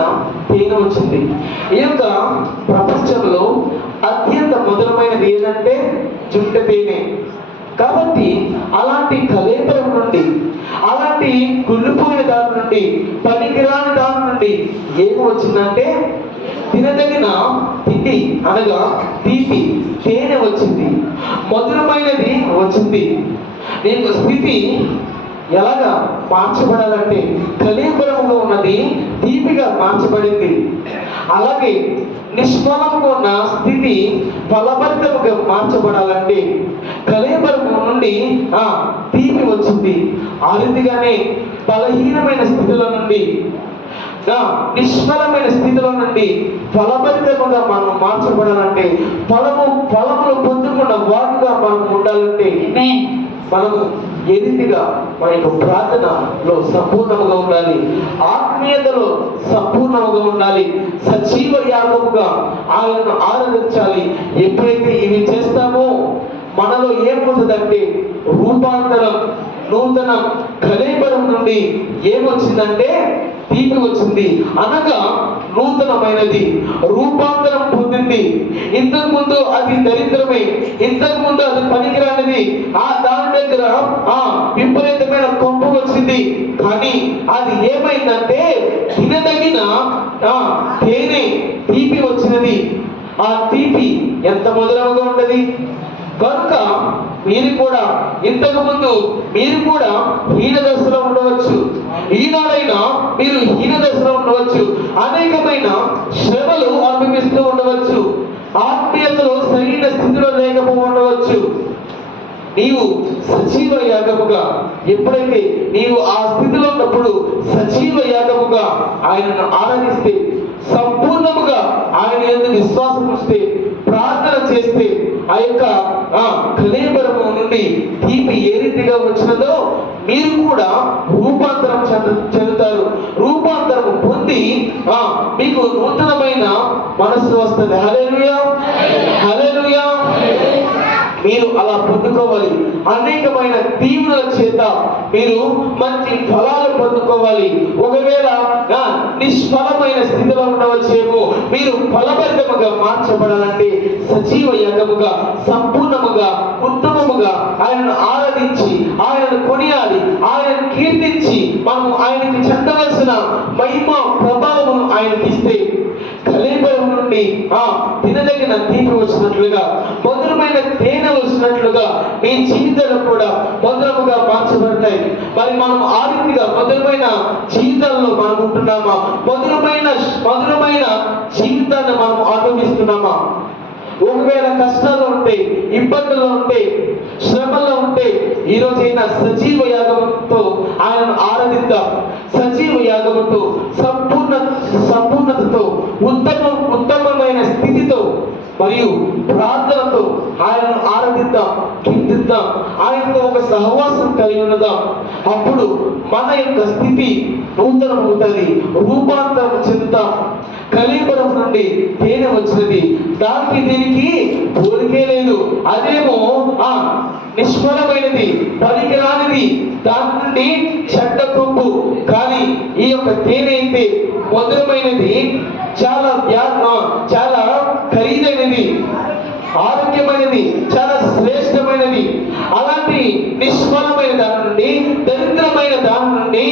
తేనె వచ్చింది. ఈ యొక్క ప్రపంచంలో అత్యంత మధురమైనది ఏదంటే జుట్ట తేనె. కాబట్టి అలాంటి కళేబరం నుండి, అలాంటి కుళ్ళిపోయిన దాని నుండి, పనికిరాని దాని నుండి ఏమి వచ్చిందంటే తినదగిన తిండి, అనగా తీపి తేనె వచ్చింది, మధురమైనది వచ్చింది. నీకు స్థితి ఎలాగా మార్చబడాలంటే కళేబరంలో ఉన్నది తీపిగా మార్చబడింది. అలాగే నిష్ఫలంగా ఉన్న స్థితి ఫలభరితముగా మార్చబడాలంటే కళేబరము నుండి తీపి వచ్చింది. ఆ రీతిగానే బలహీనమైన స్థితిలో నుండి, నిష్ఫలమైన స్థితిలో నుండి ఫలభరితముగా మనం మార్చబడాలంటే, ఫలములు పొందుకున్న వాడుగా మనం ఉండాలంటే మనము ఏ రీతిగా మన యొక్క ప్రార్థనలో సంపూర్ణముగా ఉండాలి, ఆత్మీయతలో సంపూర్ణముగా ఉండాలి, సజీవ యాగముగా ఆయనను ఆరాధించాలి. ఎప్పుడైతే ఇవి చేస్తామో మనలో ఏమవుతుందంటే రూపాంతరం, నూతనం. కళేబరం నుండి ఏమొచ్చిందంటే తీపి వచ్చింది, అనగా నూతనమైనది, రూపాంతరం పొందింది. ఇంతకు ముందు అది దరిద్రమే, ఇంతకు ముందు అది పనికిరానిది, దాని దగ్గర విపరీతమైన కొంపు వచ్చింది. కానీ అది ఏమైందంటే తినదగిన తేనె, తీపి వచ్చినది. ఆ తీపి ఎంత మధురంగా ఉంటది. కనుక మీరు కూడా ఇంతకు ముందు మీరు కూడా హీన దశలో ఉండవచ్చు, ఈనాడైనా మీరు హీన దశలో ఉండవచ్చు, అనేకమైన శ్రమలు అనుభవిస్తూ ఉండవచ్చు, ఆత్మీయతలో సరైన స్థితిలో లేకపో ఉండవచ్చు. నీవు సజీవ యాగముగా, ఎప్పుడైతే నీవు ఆ స్థితిలో ఉన్నప్పుడు సజీవ యాగముగా ఆయనను ఆరాధిస్తే, సంపూర్ణముగా ఆయన యందు విశ్వాసం ఉంచితే, ప్రార్థన చేస్తే, ఆ యొక్క కళేబరము నుండి తీపి ఏ రీతిగా వచ్చినదో మీరు కూడా రూపాంతరం చెందుతారు. రూపాంతరం పొంది మీకు నూతనమైన మనస్సు వస్తుంది. హల్లెలూయా, హల్లెలూయా. మీరు అలా పొందుకోవాలి. అనేకమైన దీవుల చేత మీరు మంచి ఫలాలు పొందుకోవాలి. ఒకవేళ నిష్ఫలమైన స్థితిలో ఉండవచ్చేమో, మీరు ఫలభరితముగా మార్చబడాలంటే సజీవ యాగముగా, సంపూర్ణముగా, ఉత్తమముగా ఆయనను ఆరాధించి, ఆయనను కొనియాలి, ఆయనను కీర్తించి మనము ఆయనకి చెందవలసిన మహిమ ప్రభావమును ఆయనకి ఇస్తే కళేబరం నుండి తినదగిన తీపి వచ్చినట్లుగా, మధురమైన తేనె వచ్చినట్లుగా మీ జీవితాలు కూడా మధురముగా మార్చబడతాయి. మరి మనం ఆ రీతిగా మధురమైన జీవితాల్లో మనం ఉంటున్నామా? మధురమైన జీవితాన్ని మనం అనుభవిస్తున్నామా? ఒకవేళ కష్టాలు ఉంటే, ఇబ్బందులు ఉంటే, శ్రమలో ఉంటే, ఈ రోజైనా సజీవ యాగముతో ఆయనను ఆరాధిద్దాం. సజీవ యాగముతో, సంపూర్ణతతో, ఉత్తమమైన స్థితితో మరియు ప్రార్థనతో ఆయనను ఆరాధిద్దాం, కీర్తిద్దాం. ఆయనతో ఒక సహవాసం కలిగి ఉన్నదాం. అప్పుడు మన యొక్క స్థితి నూతనమవుతుంది, రూపాంతరం చెందుతాం. కళేబరం నుండి తేనె వచ్చినది, దానికి దీనికి పోలికే లేదు. అదేమో నిష్ఫలమైనది, పనికిరానిది, దాని నుండి చెడ్డ కొవ్వు. కానీ ఈ యొక్క తేనె అయితే మధురమైనది, చాలా చాలా ఖరీదైనది, ఆరోగ్యమైనది, చాలా శ్రేష్టమైనది. అలాంటి నిష్ఫలమైన దాని నుండి, దరిద్రమైన దాని నుండి,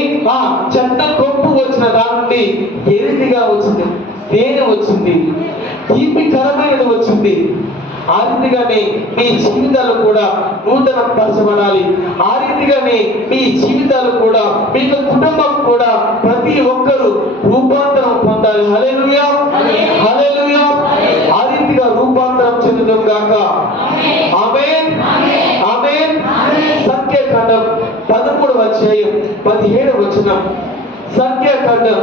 చెడ్డ కొవ్వు వచ్చిన దాని నుండి ఏ రీతిగా వచ్చింది? తేనె వచ్చింది, తీపికరమైనది వచ్చింది. ఆ రీతిగానే మీ జీవితాలు కూడా నూతన పరచబడాలి. ఆ రీతిగానే మీ జీవితాలు కూడా, మీ కుటుంబం కూడా ప్రతి ఒక్కరూ రూపాంతరం పొందాలి. హల్లెలూయా, హల్లెలూయా. ఆ రీతిగా రూపాంతరం చెందుదాం గాక. ఆమేన్, ఆమేన్. సంఖ్యాకాండం 13వ అధ్యాయం 17వ వచనం. సంఖ్యాకాండం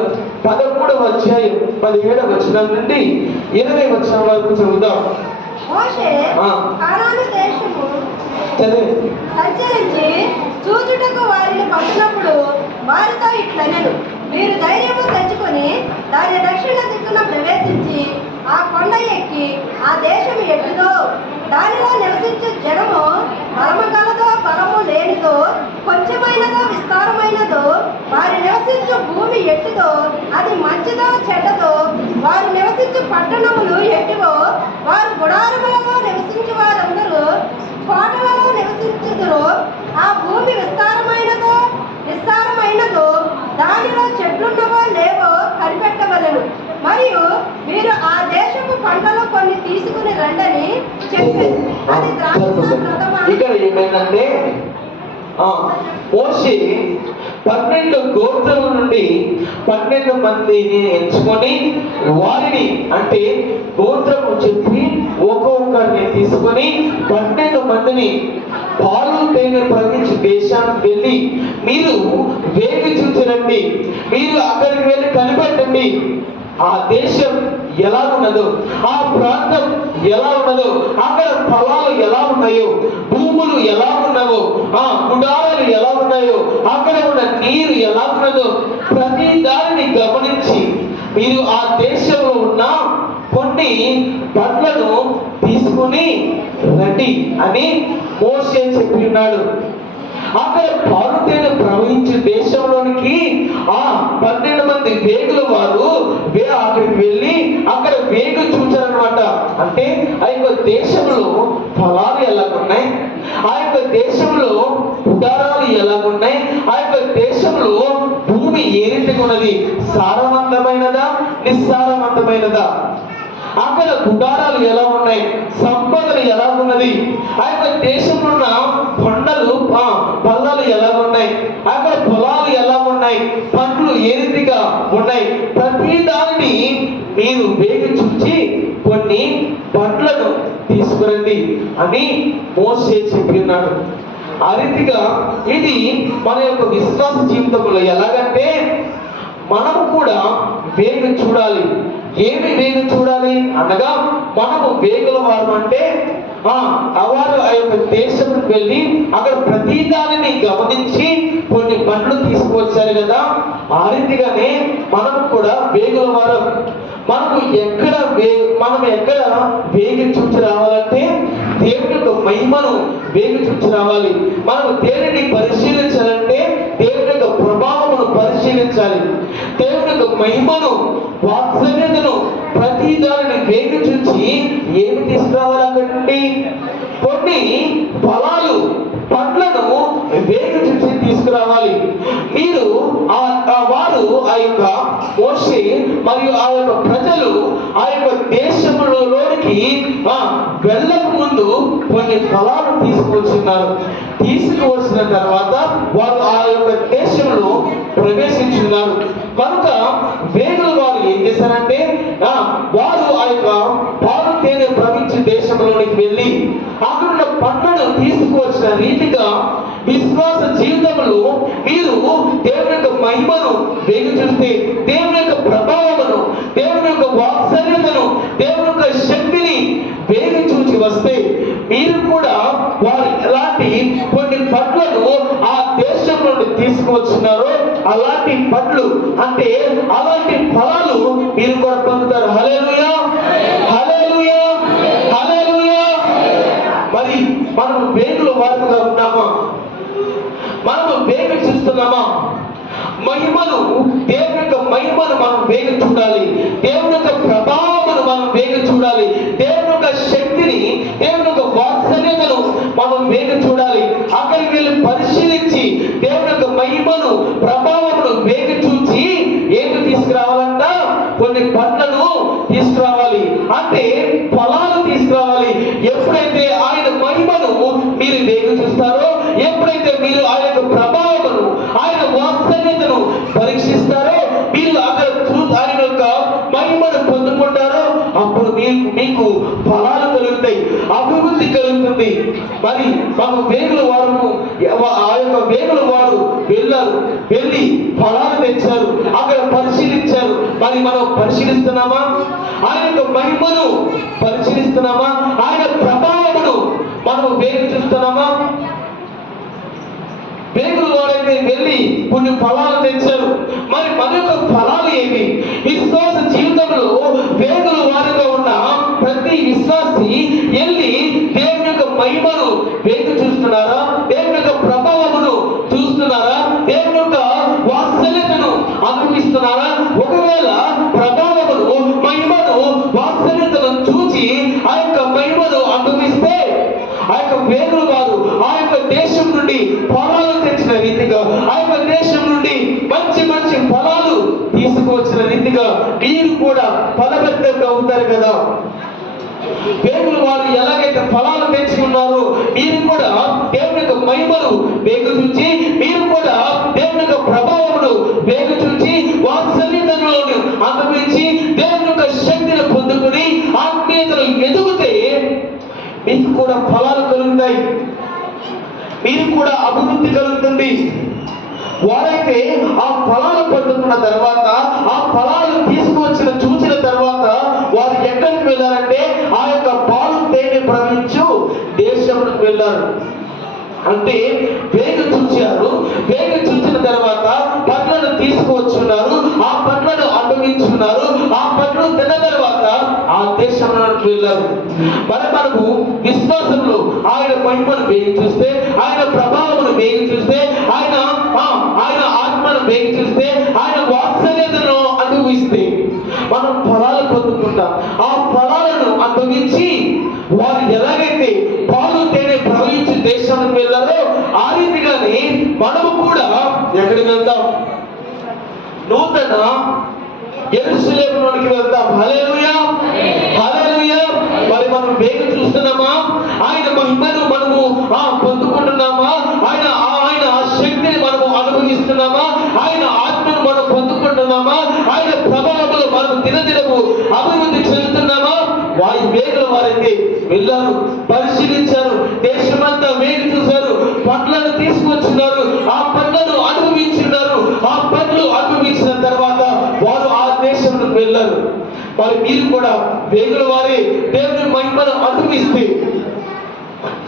13వ అధ్యాయం 17వ వచనం నుండి 20వ వచనం వరకు చదువుదాం. మోషే కానాను దేశము చదివి. సంచరించి చూచుటకు వారిని పంపినప్పుడు వారితో ఇట్లనెను, మీరు ధైర్యము తెచ్చుకొని దాని దక్షిణ దిక్కున ప్రవేశించి ఆ కొండ ఎక్కి ఆ దేశం ఎట్టిదో, దానిలో నివసించే జనము బలము గలదో బలము లేనిదో, కొంచెమైనదో విస్తారమైనదో, వారు నివసించు భూమి ఎట్టిదో, అది మంచిదో చెడ్డదో, వారు నివసించు పట్టణములు ఎట్టివో, వారు గుడారములలో నివసించు వారందరూ కోటలలో నివసించుదురు. ఆ భూమి విస్తారమైనదో నిస్సారమైనదో, దానిలో చెట్లున్నవో లేవో కనిపెట్టవలెను. మరియు మీరు ఆ దేశపు పంటలు కొన్ని తీసుకుని రండని చెప్పారు. అది ఇక్కడ ఏమైందంటే మోషే 12 గోత్రముల నుండి 12 మందిని ఎంచుకొని, వారిని అంటే గోత్రము చెప్పి ఒక్కొక్కరిని తీసుకొని 12 మందిని పాలు తేనె ప్రవహించి దేశానికి వెళ్ళి మీరు వేగి చూచరండి, మీరు అక్కడికి వెళ్ళి కనిపెట్టండి ఆ దేశం ఎలా ఉన్నదో, ఆ ప్రాంతం ఎలా ఉన్నదో, అక్కడ పొలాలు ఎలా ఉన్నాయో, భూములు ఎలా ఉన్నావో, ఆ గుడారాలు ఎలా ఉన్నాయో, అక్కడ ఉన్న నీరు ఎలా ఉన్నదో, ప్రతి దానిని గమనించి మీరు ఆ దేశంలో ఉన్న కొన్ని పండ్లను తీసుకుని రండి అని మోషే చెప్పి ఉన్నాడు. అక్కడ పాలు తేనె ప్రవహించే దేశంలోనికి ఆ 12 మంది వేగుల వారు అక్కడికి వెళ్ళి అక్కడ వేగు చూచారనమాట. అంటే ఆ యొక్క దేశంలో ఫలాలు ఎలాగున్నాయి, ఆ యొక్క దేశంలో ఉదారాలు ఎలాగున్నాయి, ఆ యొక్క దేశంలో భూమి ఏ రీతిగా ఉన్నది, సారవంతమైనదా నిస్సారవంతమైనదా, అక్కడ గుడారాలు ఎలా ఉన్నాయి, సంపదలు ఎలా ఉన్నది, ఆ యొక్క దేశంలో ఉన్న కొండలు పల్లాలు ఎలా ఉన్నాయి, అక్కడ పొలాలు ఎలా ఉన్నాయి, పండ్లు ఏ రీతిగా ఉన్నాయి, ప్రతి దానిని మీరు వేగి చూచి కొన్ని పండ్లను తీసుకురండి అని మోషే చెప్పి ఉన్నాడు. ఆ రీతిగా ఇది మన యొక్క విశ్వాస జీవితంలో ఎలాగంటే మనము కూడా వేగి చూడాలి, ఏమి వేగు చూడాలి అనగా, మనము వేగుల వారు అంటే వారు ఆ యొక్క దేశంకి వెళ్ళి అక్కడ ప్రతి దానిని గమనించి కొన్ని పండ్లు తీసుకువచ్చారు కదా, ఆ రీతిగానే మనం కూడా వేగుల వారు. మనం ఎక్కడ వేగి చూచి రావాలంటే దేవుని యొక్క మహిమను వేగి చూచి రావాలి. మనం దేనిని పరిశీలించాలంటే దేవుని యొక్క ప్రభావమును పరిశీలించాలి. దేవుని యొక్క మహిమను, వాత్సల్యతను, ప్రతి దానిని వేగి చూచి ఏమి తీసుకురావాలి అక్కడి కొన్ని ఫలాలు, పండ్లను వేగి చూసి తీసుకురావాలి. మీరు వారు ఆ యొక్క మోషే మరియు ఆ యొక్క ప్రజలు ఆ యొక్క దేశంలోనికి వెళ్ళక ముందు కొన్ని ఫలాలు తీసుకువచ్చున్నారు. తీసుకువచ్చిన తర్వాత వారు ఆ యొక్క దేశంలో ప్రవేశించున్నారు. కనుక వేగుల వారు ఏం చేశారంటే వారు ఆ యొక్క పాలు తేనె ప్రవహించే దేశంలోనికి వెళ్ళి అక్కడున్న పండ్లను తీసుకువచ్చిన రీతిగా విశ్వాస జీవితంలో మీరు దేవుని యొక్క మహిమను వేగి చూస్తే, దేవుని యొక్క ప్రభావమును, దేవుని యొక్క వాత్సల్యతను, దేవుని యొక్క శక్తిని వేగి చూచి వస్తే మీరు కూడా వారు ఎలాంటి కొన్ని పండ్లను ఆ దేశం నుండి తీసుకువచ్చున్నారో అలాంటి పండ్లు అంటే అలాంటి ఫలాలు మీరు కూడా పొందుతారు. హల్లెలూయా, హల్లెలూయా, హల్లెలూయా. మరి మనము వేగుల వారుగా ఉన్నామా? మనము వేగు చూస్తున్నామా? మహిమను, దేవుని యొక్క మహిమను మనం వేగి చూడాలి. దేవుని యొక్క ప్రభావమును మనం వేగి చూడాలి. దేవుని యొక్క శక్తిని, దేవుని యొక్క వాత్సల్యతను మనం వేగి చూడాలి. అక్కడికి వెళ్ళి పరిశీలించి దేవుని యొక్క మహిమను, ప్రభావమును వేగి చూచి ఏమి తీసుకురావాలంట? కొన్ని పండ్లను తీసుకురావాలి, అంటే ఫలాలు తీసుకురావాలి. ఎప్పుడైతే ఆయన మహిమను మీరు వేగి చూస్తారో, ఎప్పుడైతే మీరు ఆయన యొక్క ప్రభావమును, ఆయన వాత్సల్యతను పరీక్షిస్తారో, మీరు అక్కడ ఆయన యొక్క మహిమను పొందుకుంటారో, అప్పుడు మీకు ఫలాలు కలుగుతాయి, అభివృద్ధి కలుగుతుంది. మరి మనం వేగుల వారు ఆ యొక్క వేగుల వారు వెళ్ళి ఫలాలు తెచ్చారు, అక్కడ పరిశీలించారు. మరి మనం పరిశీలిస్తున్నామా? ఆయన యొక్క మహిమను పరిశీలిస్తున్నామా? ఆయన ప్రభావమును మనం వేగి చూస్తున్నామా? వేగుల వారైతే వెళ్ళి కొన్ని ఫలాలు తెచ్చారు. మరి మన యొక్క ఫలాలు ఏమి? విశ్వాస జీవితంలో వేగుల వారిగా ఉన్న ప్రతి విశ్వాసి వెళ్ళి దేవుని యొక్క మహిమను వేగి చూస్తున్నారా? దేవుని యొక్క ప్రభావమును చూస్తున్నారా? దేవుని యొక్క వాత్సల్యతను అనుభవిస్తున్నారా? ఒకవేళ ప్రభావమును, మహిమను, వాత్సల్యతను చూచి ఆ యొక్క మహిమను అనుభవిస్తే ఆ యొక్క వేగుల వారు ఆ యొక్క దేశం నుండి ఫలాలు తెచ్చిన రీతిగా, ఆ యొక్క దేశం నుండి మంచి మంచి ఫలాలు తీసుకువచ్చిన రీతిగా మీరు కూడా ఫలభరితంగా అవుతారు కదా. వేగుల వారు ఎలాగైతే ఫలాలు తెచ్చుకున్నారో మీరు కూడా దేవుని యొక్క మహిమను వేగు చూచి, మీరు కూడా దేవుని యొక్క ప్రభావమును వేగు చూచి, వాత్సల్యతను అనుభవించి దేవుని యొక్క శక్తిని పొందుకుని ఆత్మీయతను ఎదుగుతే మీకు కూడా ఫలాలు కలుగుతాయి, మీరు కూడా అభివృద్ధి కలుగుతుంది. వారైతే ఆ ఫలాలు పొందుకున్న తర్వాత, ఆ ఫలాలు తీసుకువచ్చిన చూసిన తర్వాత వారు ఎక్కడికి వెళ్ళారంటే ఆ యొక్క పాలు తేనె ప్రవహించు దేశంలోకి వెళ్ళారు. అంటే వేగు చూశారు. వేగు చూసిన తర్వాత పండ్లను తీసుకువచ్చున్నారు, ఆ పండ్లను అనుభవించున్నారు. ఆ పండ్లు తిన్న తర్వాత ఆ దేశంలోకి వెళ్ళారు. మరి మనకు విశ్వాసంలో ఆయన మహిమను వేగి చూస్తే, ఆయన ప్రభావమును వేగి చూస్తే, ఆయన ఆత్మను వేగి చూస్తే, ఆయన వాత్సల్యతను అనుభవిస్తే మనం ఫలాలు పొందుకుంటాం. ఆ ఫలాలను అనుభవించి వారు ఎలాగైతే పాలు తేనె ప్రవహించి దేశానికి వెళ్ళారో ఆ రీతిగానే మనము కూడా ఎక్కడికి వెళ్తాం? నూతన యెరూషలేములోనికి వెళ్తాం. హల్లెలూయా, హల్లెలూయా. మరి మనం వేగు చూస్తున్నామా? ఆయన మహిమను మనము పొందుకుంటున్నామా? ఆయన శక్తిని మనము అనుభవిస్తున్నామా? ఆయన ఆత్మను మనం పొందుకుంటున్నామా? ఆయన ప్రభావంలో మనము దినదినము అభివృద్ధి చెందుతున్నామా? వేగుల వారైతే వెళ్ళారు, పరిశీలించారు, దేశమంతా వేగి చూశారు, పండ్లను తీసుకొచ్చున్నారు, ఆ పండ్లను అనుభవించున్నారు. ఆ పండ్లు అనుభవించిన తర్వాత వారు ఆ దేశంలోకి వెళ్ళారు. మరి మీరు కూడా వేగుల వారి దేవుని మహిమను అనుభవిస్తే,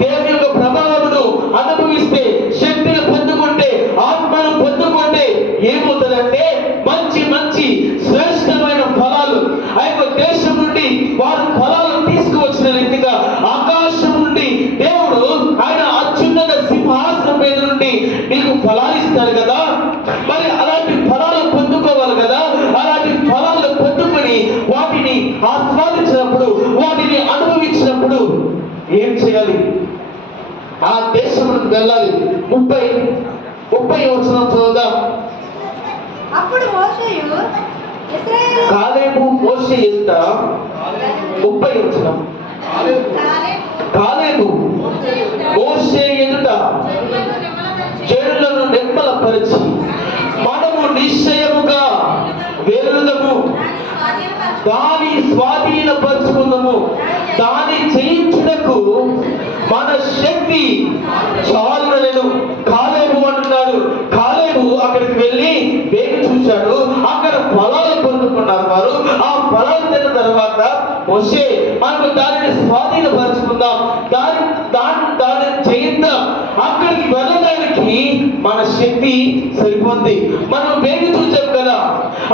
దేవుని యొక్క ప్రభావమును అనుభవిస్తే, శక్తిని పొందుకుంటే, ఆత్మను పొందుకుంటే ఏమవుతుందంటే మంచి మంచి శ్రేష్టమైన ఫలాలు ఆ యొక్క దేశం నుండి వారు ఫలాలను తీసుకువచ్చిన రీతిగా ఆకాశం నుండి దేవుడు ఆయన అత్యున్నత సింహాసనం మీద నుండి మీకు ఫలాలు ఇస్తారు కదా. మరి అలాంటి ఫలాలు పొందుకోవాలి కదా. అలాంటి ఫలాలు పొందుకొని వాటిని ఆస్వాదించినప్పుడు, వాటిని అనుభవించినప్పుడు ఏం చేయాలి? ఆ దేశంలోకి వెళ్ళాలి. 30 వచనం చదువుదాం. అప్పుడు మోషేయు ఇశ్రాయేలు కాలేబు మోషే ఎదుట 30 వచనం. కాలేబు మోషే ఎదుట జనులను నిమ్మలపరిచి మనము నిశ్చయముగా వెలుదము, దాని స్వాధీనపరచుకుందాము, దాని జయించుటకు మన శక్తి చాలునను కాలేబు అంటున్నాడు. కాలేబు అక్కడికి వెళ్ళి వేగి చూశాడు. అక్కడ ఫలాలు పొందుకున్నారు వారు. ఆ ఫలాలు తిన్న తర్వాత మోషే మనకు దానిని స్వాధీనపరచుకుందాం, దాన్ని జయిద్దాం. అక్కడికి వెళ్ళడానికి మన శక్తి సరిపోద్ది. మనం వేగి చూసాం కదా,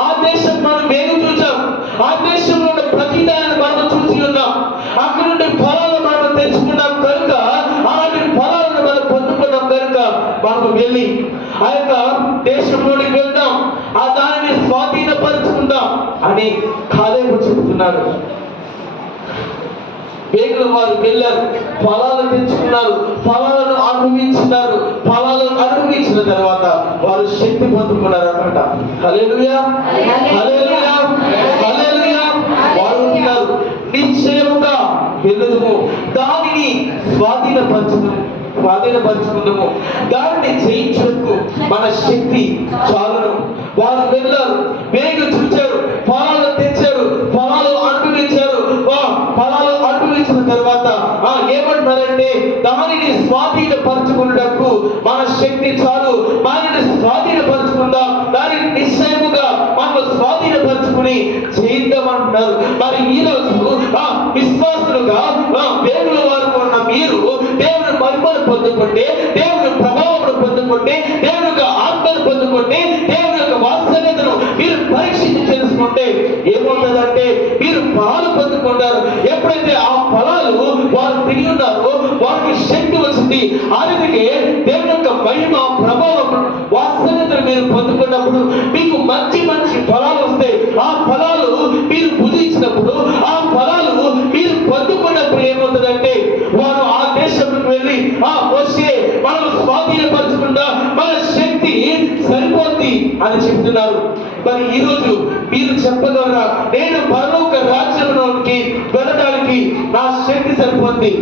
ఆ దేశం మనం వేగి చూసాం. ఆ దేశంలో ఉన్న ప్రతి దానిని మనం చూసి ఉన్నాం. అక్కడ నుండి ఫలాలు మనం తెచ్చుకున్నాం కనుక, అలాంటి ఫలాలను మనం పొందుకున్నాం కనుక మనం వెళ్ళి ఆ యొక్క దేశంలోనికి వెళ్దాం, ఆ దానిని స్వాధీనపరుచుకుందాం అని కాలేబు చెబుతున్నాడు. వేగుల వారు వెళ్ళారు, ఫలాలు తెచ్చుకున్నారు, ఫలాలను అనుభవించినారు. ఫలాలను అనుభవించిన తర్వాత వారు శక్తి పొందుకున్నారు అన్నమాట. హల్లెలూయా, హల్లెలూయా, హల్లెలూయా. వారు అంటున్నారు నిశ్చయముగా వెలుదుము, దానిని స్వాధీనపరచుకుందాము, దానిని జయించుటకు మన శక్తి చాలును. వారు వెళ్ళారు, వేగు చూచారు, ఫలాలు తెచ్చారు, ఫలాలు అనుభవించారు. ఫలాలు అనుభవించిన తర్వాత ఏమంటారంటే దానిని స్వాధీనపరచుకున్నటకు మన శక్తి చాలు, దానిని స్వాధీనపరచుకుందాం, దానిని నిశ్చయముగా మనం స్వాధీనపరచుకుని చేద్దామంటున్నారు. మరి ఈ రోజు విశ్వాసులుగా వేగుల వారు ఉన్న మీరు దేవుని మహిమను పొందుకుంటే, దేవుని ప్రభావం పొందుకుంటే, దేవుని యొక్క ఆత్మను పొందుకుంటే, దేవుని యొక్క వాత్సల్యతను మీరు పరీక్షించి తెలుసుకుంటే ఏమవుతుందంటే మీరు ఫలాలు పొందుకుంటారు. ఎప్పుడైతే ఆ ఫలాలు వారు తిరిగి ఉన్నారో వారికి శక్తి వచ్చింది. అందుకే దేవుని యొక్క మహిమ ప్రభావం వాత్సల్యతను మీరు పొందుకున్నప్పుడు మీకు మంచి మంచి ఫలాలు వస్తాయి. ఆ ఫలాలు మీరు భుజించినప్పుడు, ఆ ఫలాలు మీరు పొందుకున్నప్పుడు ఏమవుతుందంటే వారు ఆ దేశంలోకి వెళ్ళి మోషే మనం స్వాధీనపరచుకుంటా, మన శక్తి సరిపోద్ది అని చెప్తున్నారు. మరి ఈ రోజు మీరు చెప్పగలరా, నేను పరలోక రాజ్యంలోకి వెళ్ళడానికి నా శక్తి సరిపోద్ది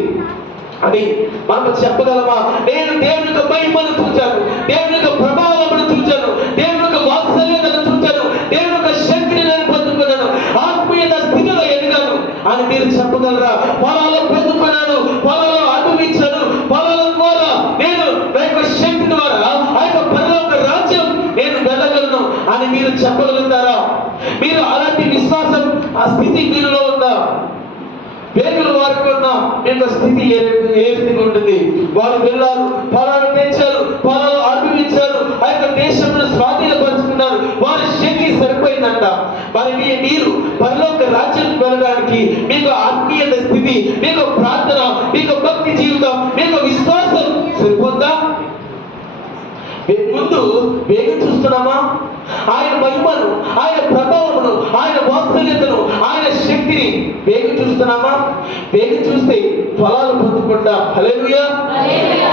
అని మనం చెప్పగలమా? నేను దేవుని యొక్క మహిమను చూచాను, దేవుని యొక్క ప్రభావమును చూచాను, దేవుని యొక్క వాత్సల్యతను చూచాను, దేవుని యొక్క శక్తిని నేను పొందుకున్నాను, ఆత్మీయత స్థితిలో ఎదిగాను అని మీరు చెప్పగలరా? ఫలాలు పొందుకున్నాను, ఫలాలు అనుభవించాను, ఫలాల ద్వారా నేను నా యొక్క శక్తి ద్వారా ఆ యొక్క పరలోక రాజ్యం నేను వెళ్ళగలను అని మీరు చెప్పగలుగుతారా? మీరు అలాంటి విశ్వాసం ఆ స్థితి మీరులో ఉందా? వేగుల వారికి ఉన్న యొక్క స్థితి ఏ స్థితిగా ఉంటుంది? వారు వెళ్ళారు, ఫలాలు తెచ్చారు, ఫలాలు అనుభవించారు, ఆ యొక్క దేశంలో స్వాధీనపరుచుకున్నారు, వారి శక్తి సరిపోయిందంట. మరి మీరు పరలోక రాజ్యం వెళ్ళడానికి మీకు ఆత్మీయత స్థితి, మీకు ప్రార్థన, మీకు భక్తి జీవితం, మీకు విశ్వాసం సరిపోద్దా? ముందు వేగు చూస్తున్నామా? ఆయన మహిమను, ఆయన ప్రభావమును, ఆయన వాత్సల్యతను, ఆయన శక్తిని వేగు చూస్తున్నామా? వేగు చూస్తే ఫలాలు పొందుకుంటాం. హల్లెలూయా,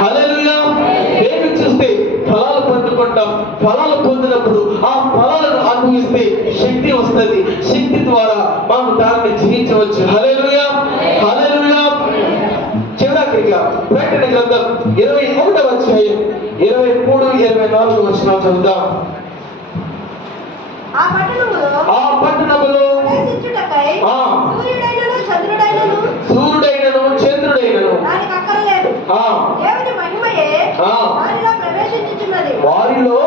హల్లెలూయా. వేగు చూస్తే ఫలాలు పొందుకుంటాం. ఫలాలు పొందినప్పుడు ఆ ఫలాలను అనుభవిస్తే శక్తి వస్తుంది. శక్తి ద్వారా మనం దాన్ని జయించవచ్చు. హల్లెలూయా, హల్లెలూయా. చివరిగా ప్రకటన గ్రంథం 21వ అధ్యాయం 23-24 వచనాలు చదువుదాం. ఆ పట్టణములో ప్రవేశించుటకై సూర్యుడైనను చంద్రుడైనను దానికి అక్కరలేదు. దేవుని మహిమయే దానిలో ప్రవేశించుచున్నది. దానిలో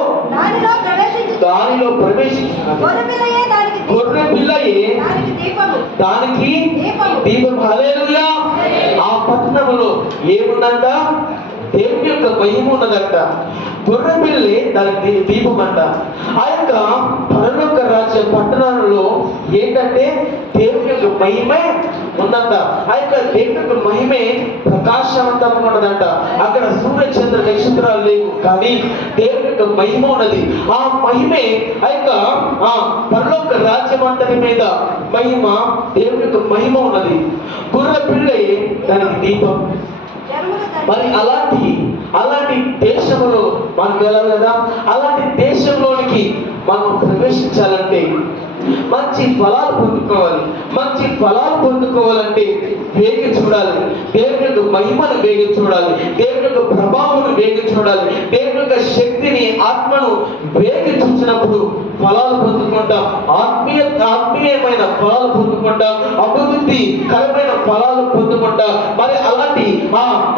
ప్రవేశించుచున్నది. గొర్రెపిల్లయే దానికి దీపము. దానికి దీపం. హల్లెలూయా. ఆ పట్టణంలో ఏముందంట? దేవుని యొక్క మహిమ ఉన్నదంట. గొర్రె పిల్లి దానికి దీపం అంట. ఆ యొక్క పరలోక రాజ్య పట్టణాలలో ఏంటంటే దేవుని యొక్క మహిమే ఉందంట. ఆ యొక్క దేవుని యొక్క మహిమే ప్రకాశవంతంగా ఉన్నదంట. అక్కడ సూర్య చంద్ర నక్షత్రాలు లేవు, కానీ దేవుని యొక్క మహిమ ఉన్నది. ఆ మహిమే ఆ యొక్క పరలోక రాజ్యం అంతటి మీద మహిమ, దేవుని యొక్క మహిమ ఉన్నది. గొర్రె పిల్లే దానికి దీపం. మరి అలాంటి దేశంలో మనం వెళ్ళాలి కదా. అలాంటి దేశంలోనికి మనం ప్రవేశించాలంటే మంచి ఫలాలు పొందుకోవాలి. మంచి ఫలాలు పొందుకోవాలంటే వేగి చూడాలి. దేవుని యొక్క మహిమను వేగి చూడాలి. దేవుని యొక్క ప్రభావం వేగి చూడాలి. దేవుని యొక్క శక్తిని, ఆత్మను వేగి చూసినప్పుడు ఫలాలు పొందుకుంటాం. ఆత్మీయమైన ఫలాలు పొందుకుంటాం. అభివృద్ధికరమైన ఫలాలు పొందుకుంటాం. మరి అలాంటి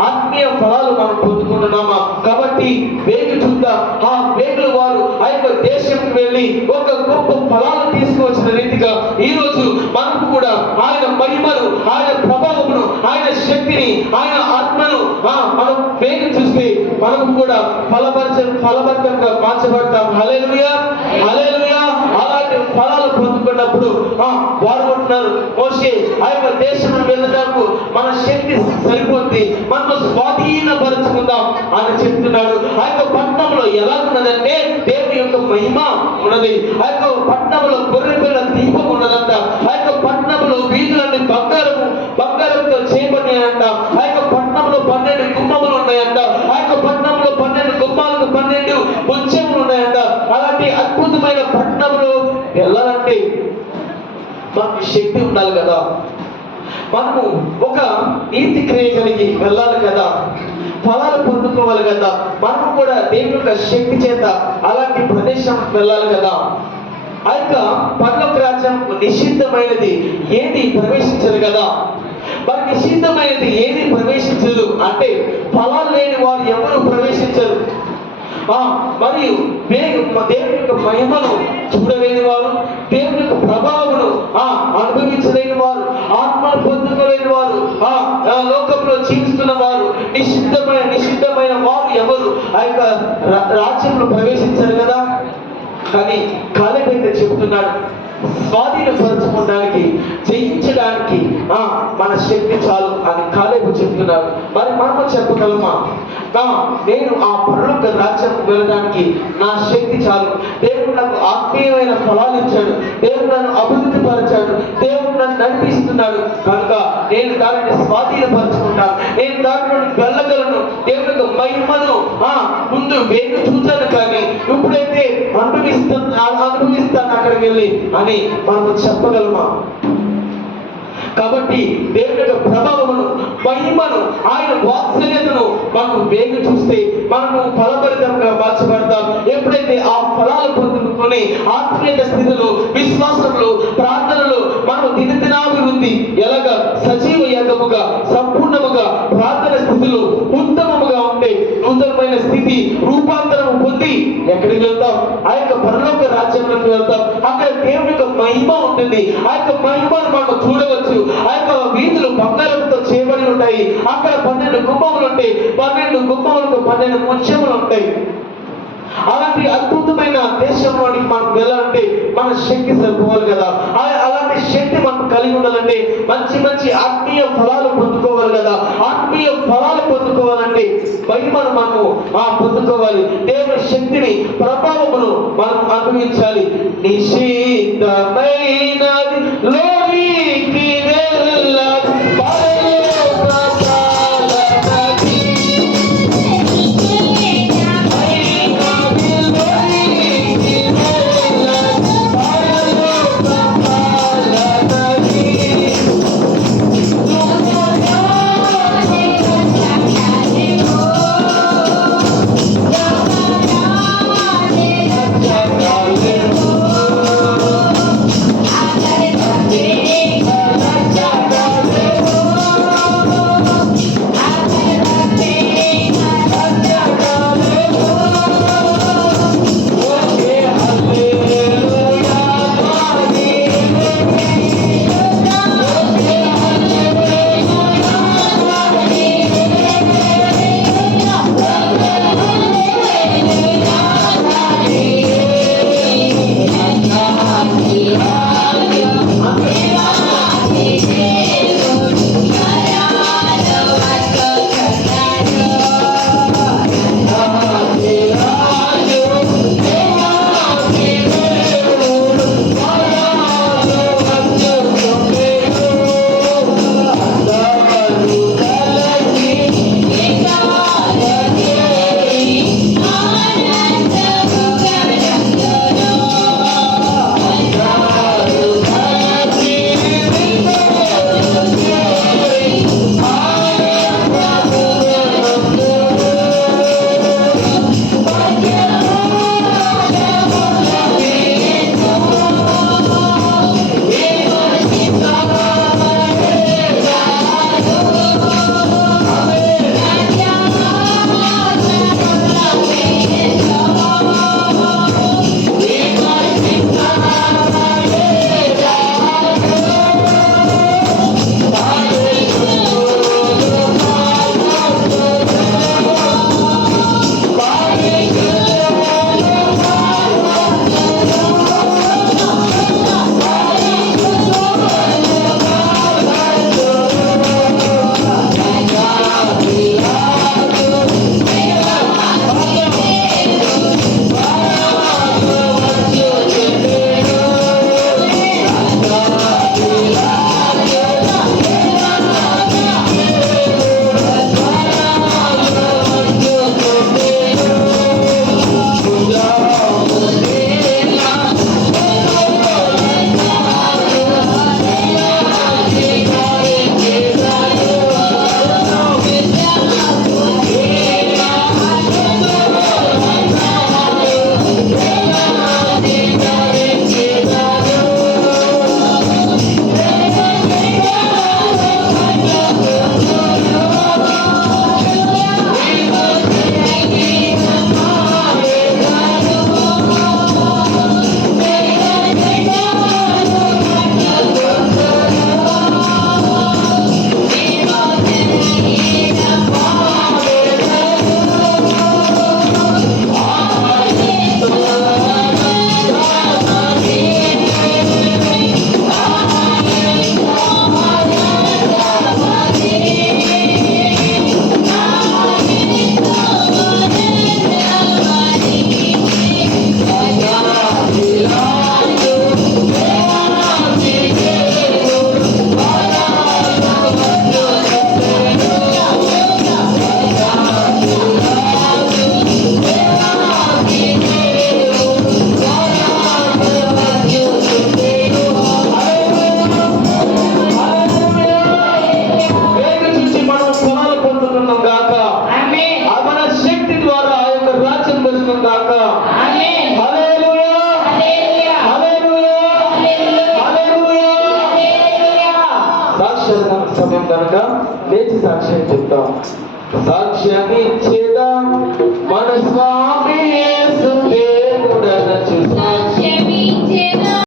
ఆత్మీయ ఫలాలు మనం పొందుకుంటున్నామా? కాబట్టి వేగి చూద్దాం. ఆ వేగులు వారు ఆ యొక్క దేశంకి వెళ్ళి ఒక గొప్ప ఫలాలు తీసుకువచ్చిన రీతిగా ఈ రోజు మనకు కూడా ఆయన మహిమను, ఆయన ప్రభావమును, ఆయన శక్తిని, ఆయన ఆత్మను మనం వేగి చూస్తే మనకు కూడా ఫలభరితంగా మార్చబడతాం. హల్లెలూయా, హల్లెలూయా. అలాంటి ఫలాలు పొందుకున్నప్పుడు వారు అంటున్నారు, మోషే ఆ యొక్క దేశం వెళ్ళడానికి మన శక్తి సరిపోద్ది, మనం స్వాధీనపరుచుకుందాం అని చెప్తున్నాడు. ఆ యొక్క పట్టణంలో ఎలా ఉన్నదంటే దేవుని యొక్క మహిమ ఉన్నది. ఆ యొక్క పట్టణంలో గొర్రె పిల్ల దీపం ఉన్నదంట. ఆ యొక్క పట్టణంలో వీధులన్నీ బంగారంతో చేయబడినాయంట. ఆ యొక్క పట్టణంలో 12 గుమ్మములు ఉన్నాయంట. ఆ యొక్క పట్టణంలో 12 గుమ్మాలకు 12 ముత్యములు ఉన్నాయంట. అలాంటి అద్భుతమైన పట్టణంలో వెళ్ళాలంటే మనకు శక్తి ఉండాలి కదా. మనము ఒక నీతి క్రియ కలిగి వెళ్ళాలి కదా. ఫలాలు పొందుకోవాలి కదా. మనము కూడా దేవుని యొక్క శక్తి చేత అలాంటి ప్రదేశానికి వెళ్ళాలి కదా. ఆ యొక్క పరలోక రాజ్యం నిషిద్ధమైనది ఏది ప్రవేశించదు కదా. మరి నిషిద్ధమైనది ఏది ప్రవేశించదు అంటే ఫలాలు లేని వారు ఎవరు ప్రవేశించరు. మరియు దేవుని యొక్క మహిమను చూడలేని వారు, దేవుని యొక్క ప్రభావమును అనుభవించలేని వారు, ఆత్మను పొందుకోలేని వారు, లోకంలో జీవిస్తున్న వారు, నిషిద్ధమైన వారు ఎవరు ఆ యొక్క రాజ్యంలో ప్రవేశించారు కదా. కానీ కాలేబు చెబుతున్నాడు, స్వాధీనపరచుకోవడానికి, జయించడానికి మన శక్తి చాలు అని కాలేబు చెప్తున్నాడు. మరి మనము చెప్పగలమా? నేను ఆ పరలోక రాజ్యానికి వెళ్ళడానికి నా శక్తి చాలు. దేవుడు నాకు ఆత్మీయమైన ఫలాలు ఇచ్చాడు. దేవుడు నన్ను అభివృద్ధి పరిచాడు. దేవుడు నన్ను నడిపిస్తున్నాడు కనుక నేను దానిని స్వాధీనపరచుకుంటాను. నేను దాంట్లో వెళ్ళగలను. దేవుని యొక్క మహిమను ముందు వేగు చూచాను, కానీ ఇప్పుడైతే అనుభవిస్తాను అక్కడికి వెళ్ళి అని మనము చెప్పగలమా? కాబట్టి దేవుని యొక్క ప్రభావమును, మహిమను, ఆయన వాత్సల్యతను మనం వేగి చూస్తే మనము ఫలభరితంగా మార్చబడతాం. ఎప్పుడైతే ఆ ఫలాలు పొందుకుని ఆత్మీయ స్థితిలో, విశ్వాసంలో, ప్రార్థనలో మనం దినదినాభివృద్ధి ఎలాగా సజీవ యాగముగా, సంపూర్ణముగా ప్రార్థన స్థితిలో ఉత్తమముగా ఉంటే నూతనమైన స్థితి రూపాంతరం పొంది ఎక్కడికి వెళ్తాం? ఆ యొక్క పరలోక రాజ్యంలోకి వెళ్తాం. అక్కడ దేవుని యొక్క మహిమ ఉంటుంది. ఆ యొక్క మహిమను మనం చూడవచ్చు. ఆ యొక్క వీధులు బంగారంతో చేయబడి ఉంటాయి. అక్కడ 12 గుమ్మములు ఉంటాయి. 12 గుమ్మములకు 12 ముత్యములు ఉంటాయి. అలాంటి అద్భుతమైన దేశంలోనికి మనం వెళ్ళాలంటే మన శక్తి సరిపోవాలి కదా. అలాంటి శక్తి మనం కలిగి ఉండాలంటే మంచి ఆత్మీయ ఫలాలు పొందుకోవాలి కదా. ఆత్మీయ ఫలాలు పొందుకోవాలంటే మహిమను మనము పొందుకోవాలి. దేవుని శక్తిని, ప్రభావమును మనం అనుభవించాలి. నిషిద్ధమైనది లోనికి వెళ్ళాలి. Hallelujah. చెప్తాం. సాక్ష్యాన్ని ఇచ్చేదా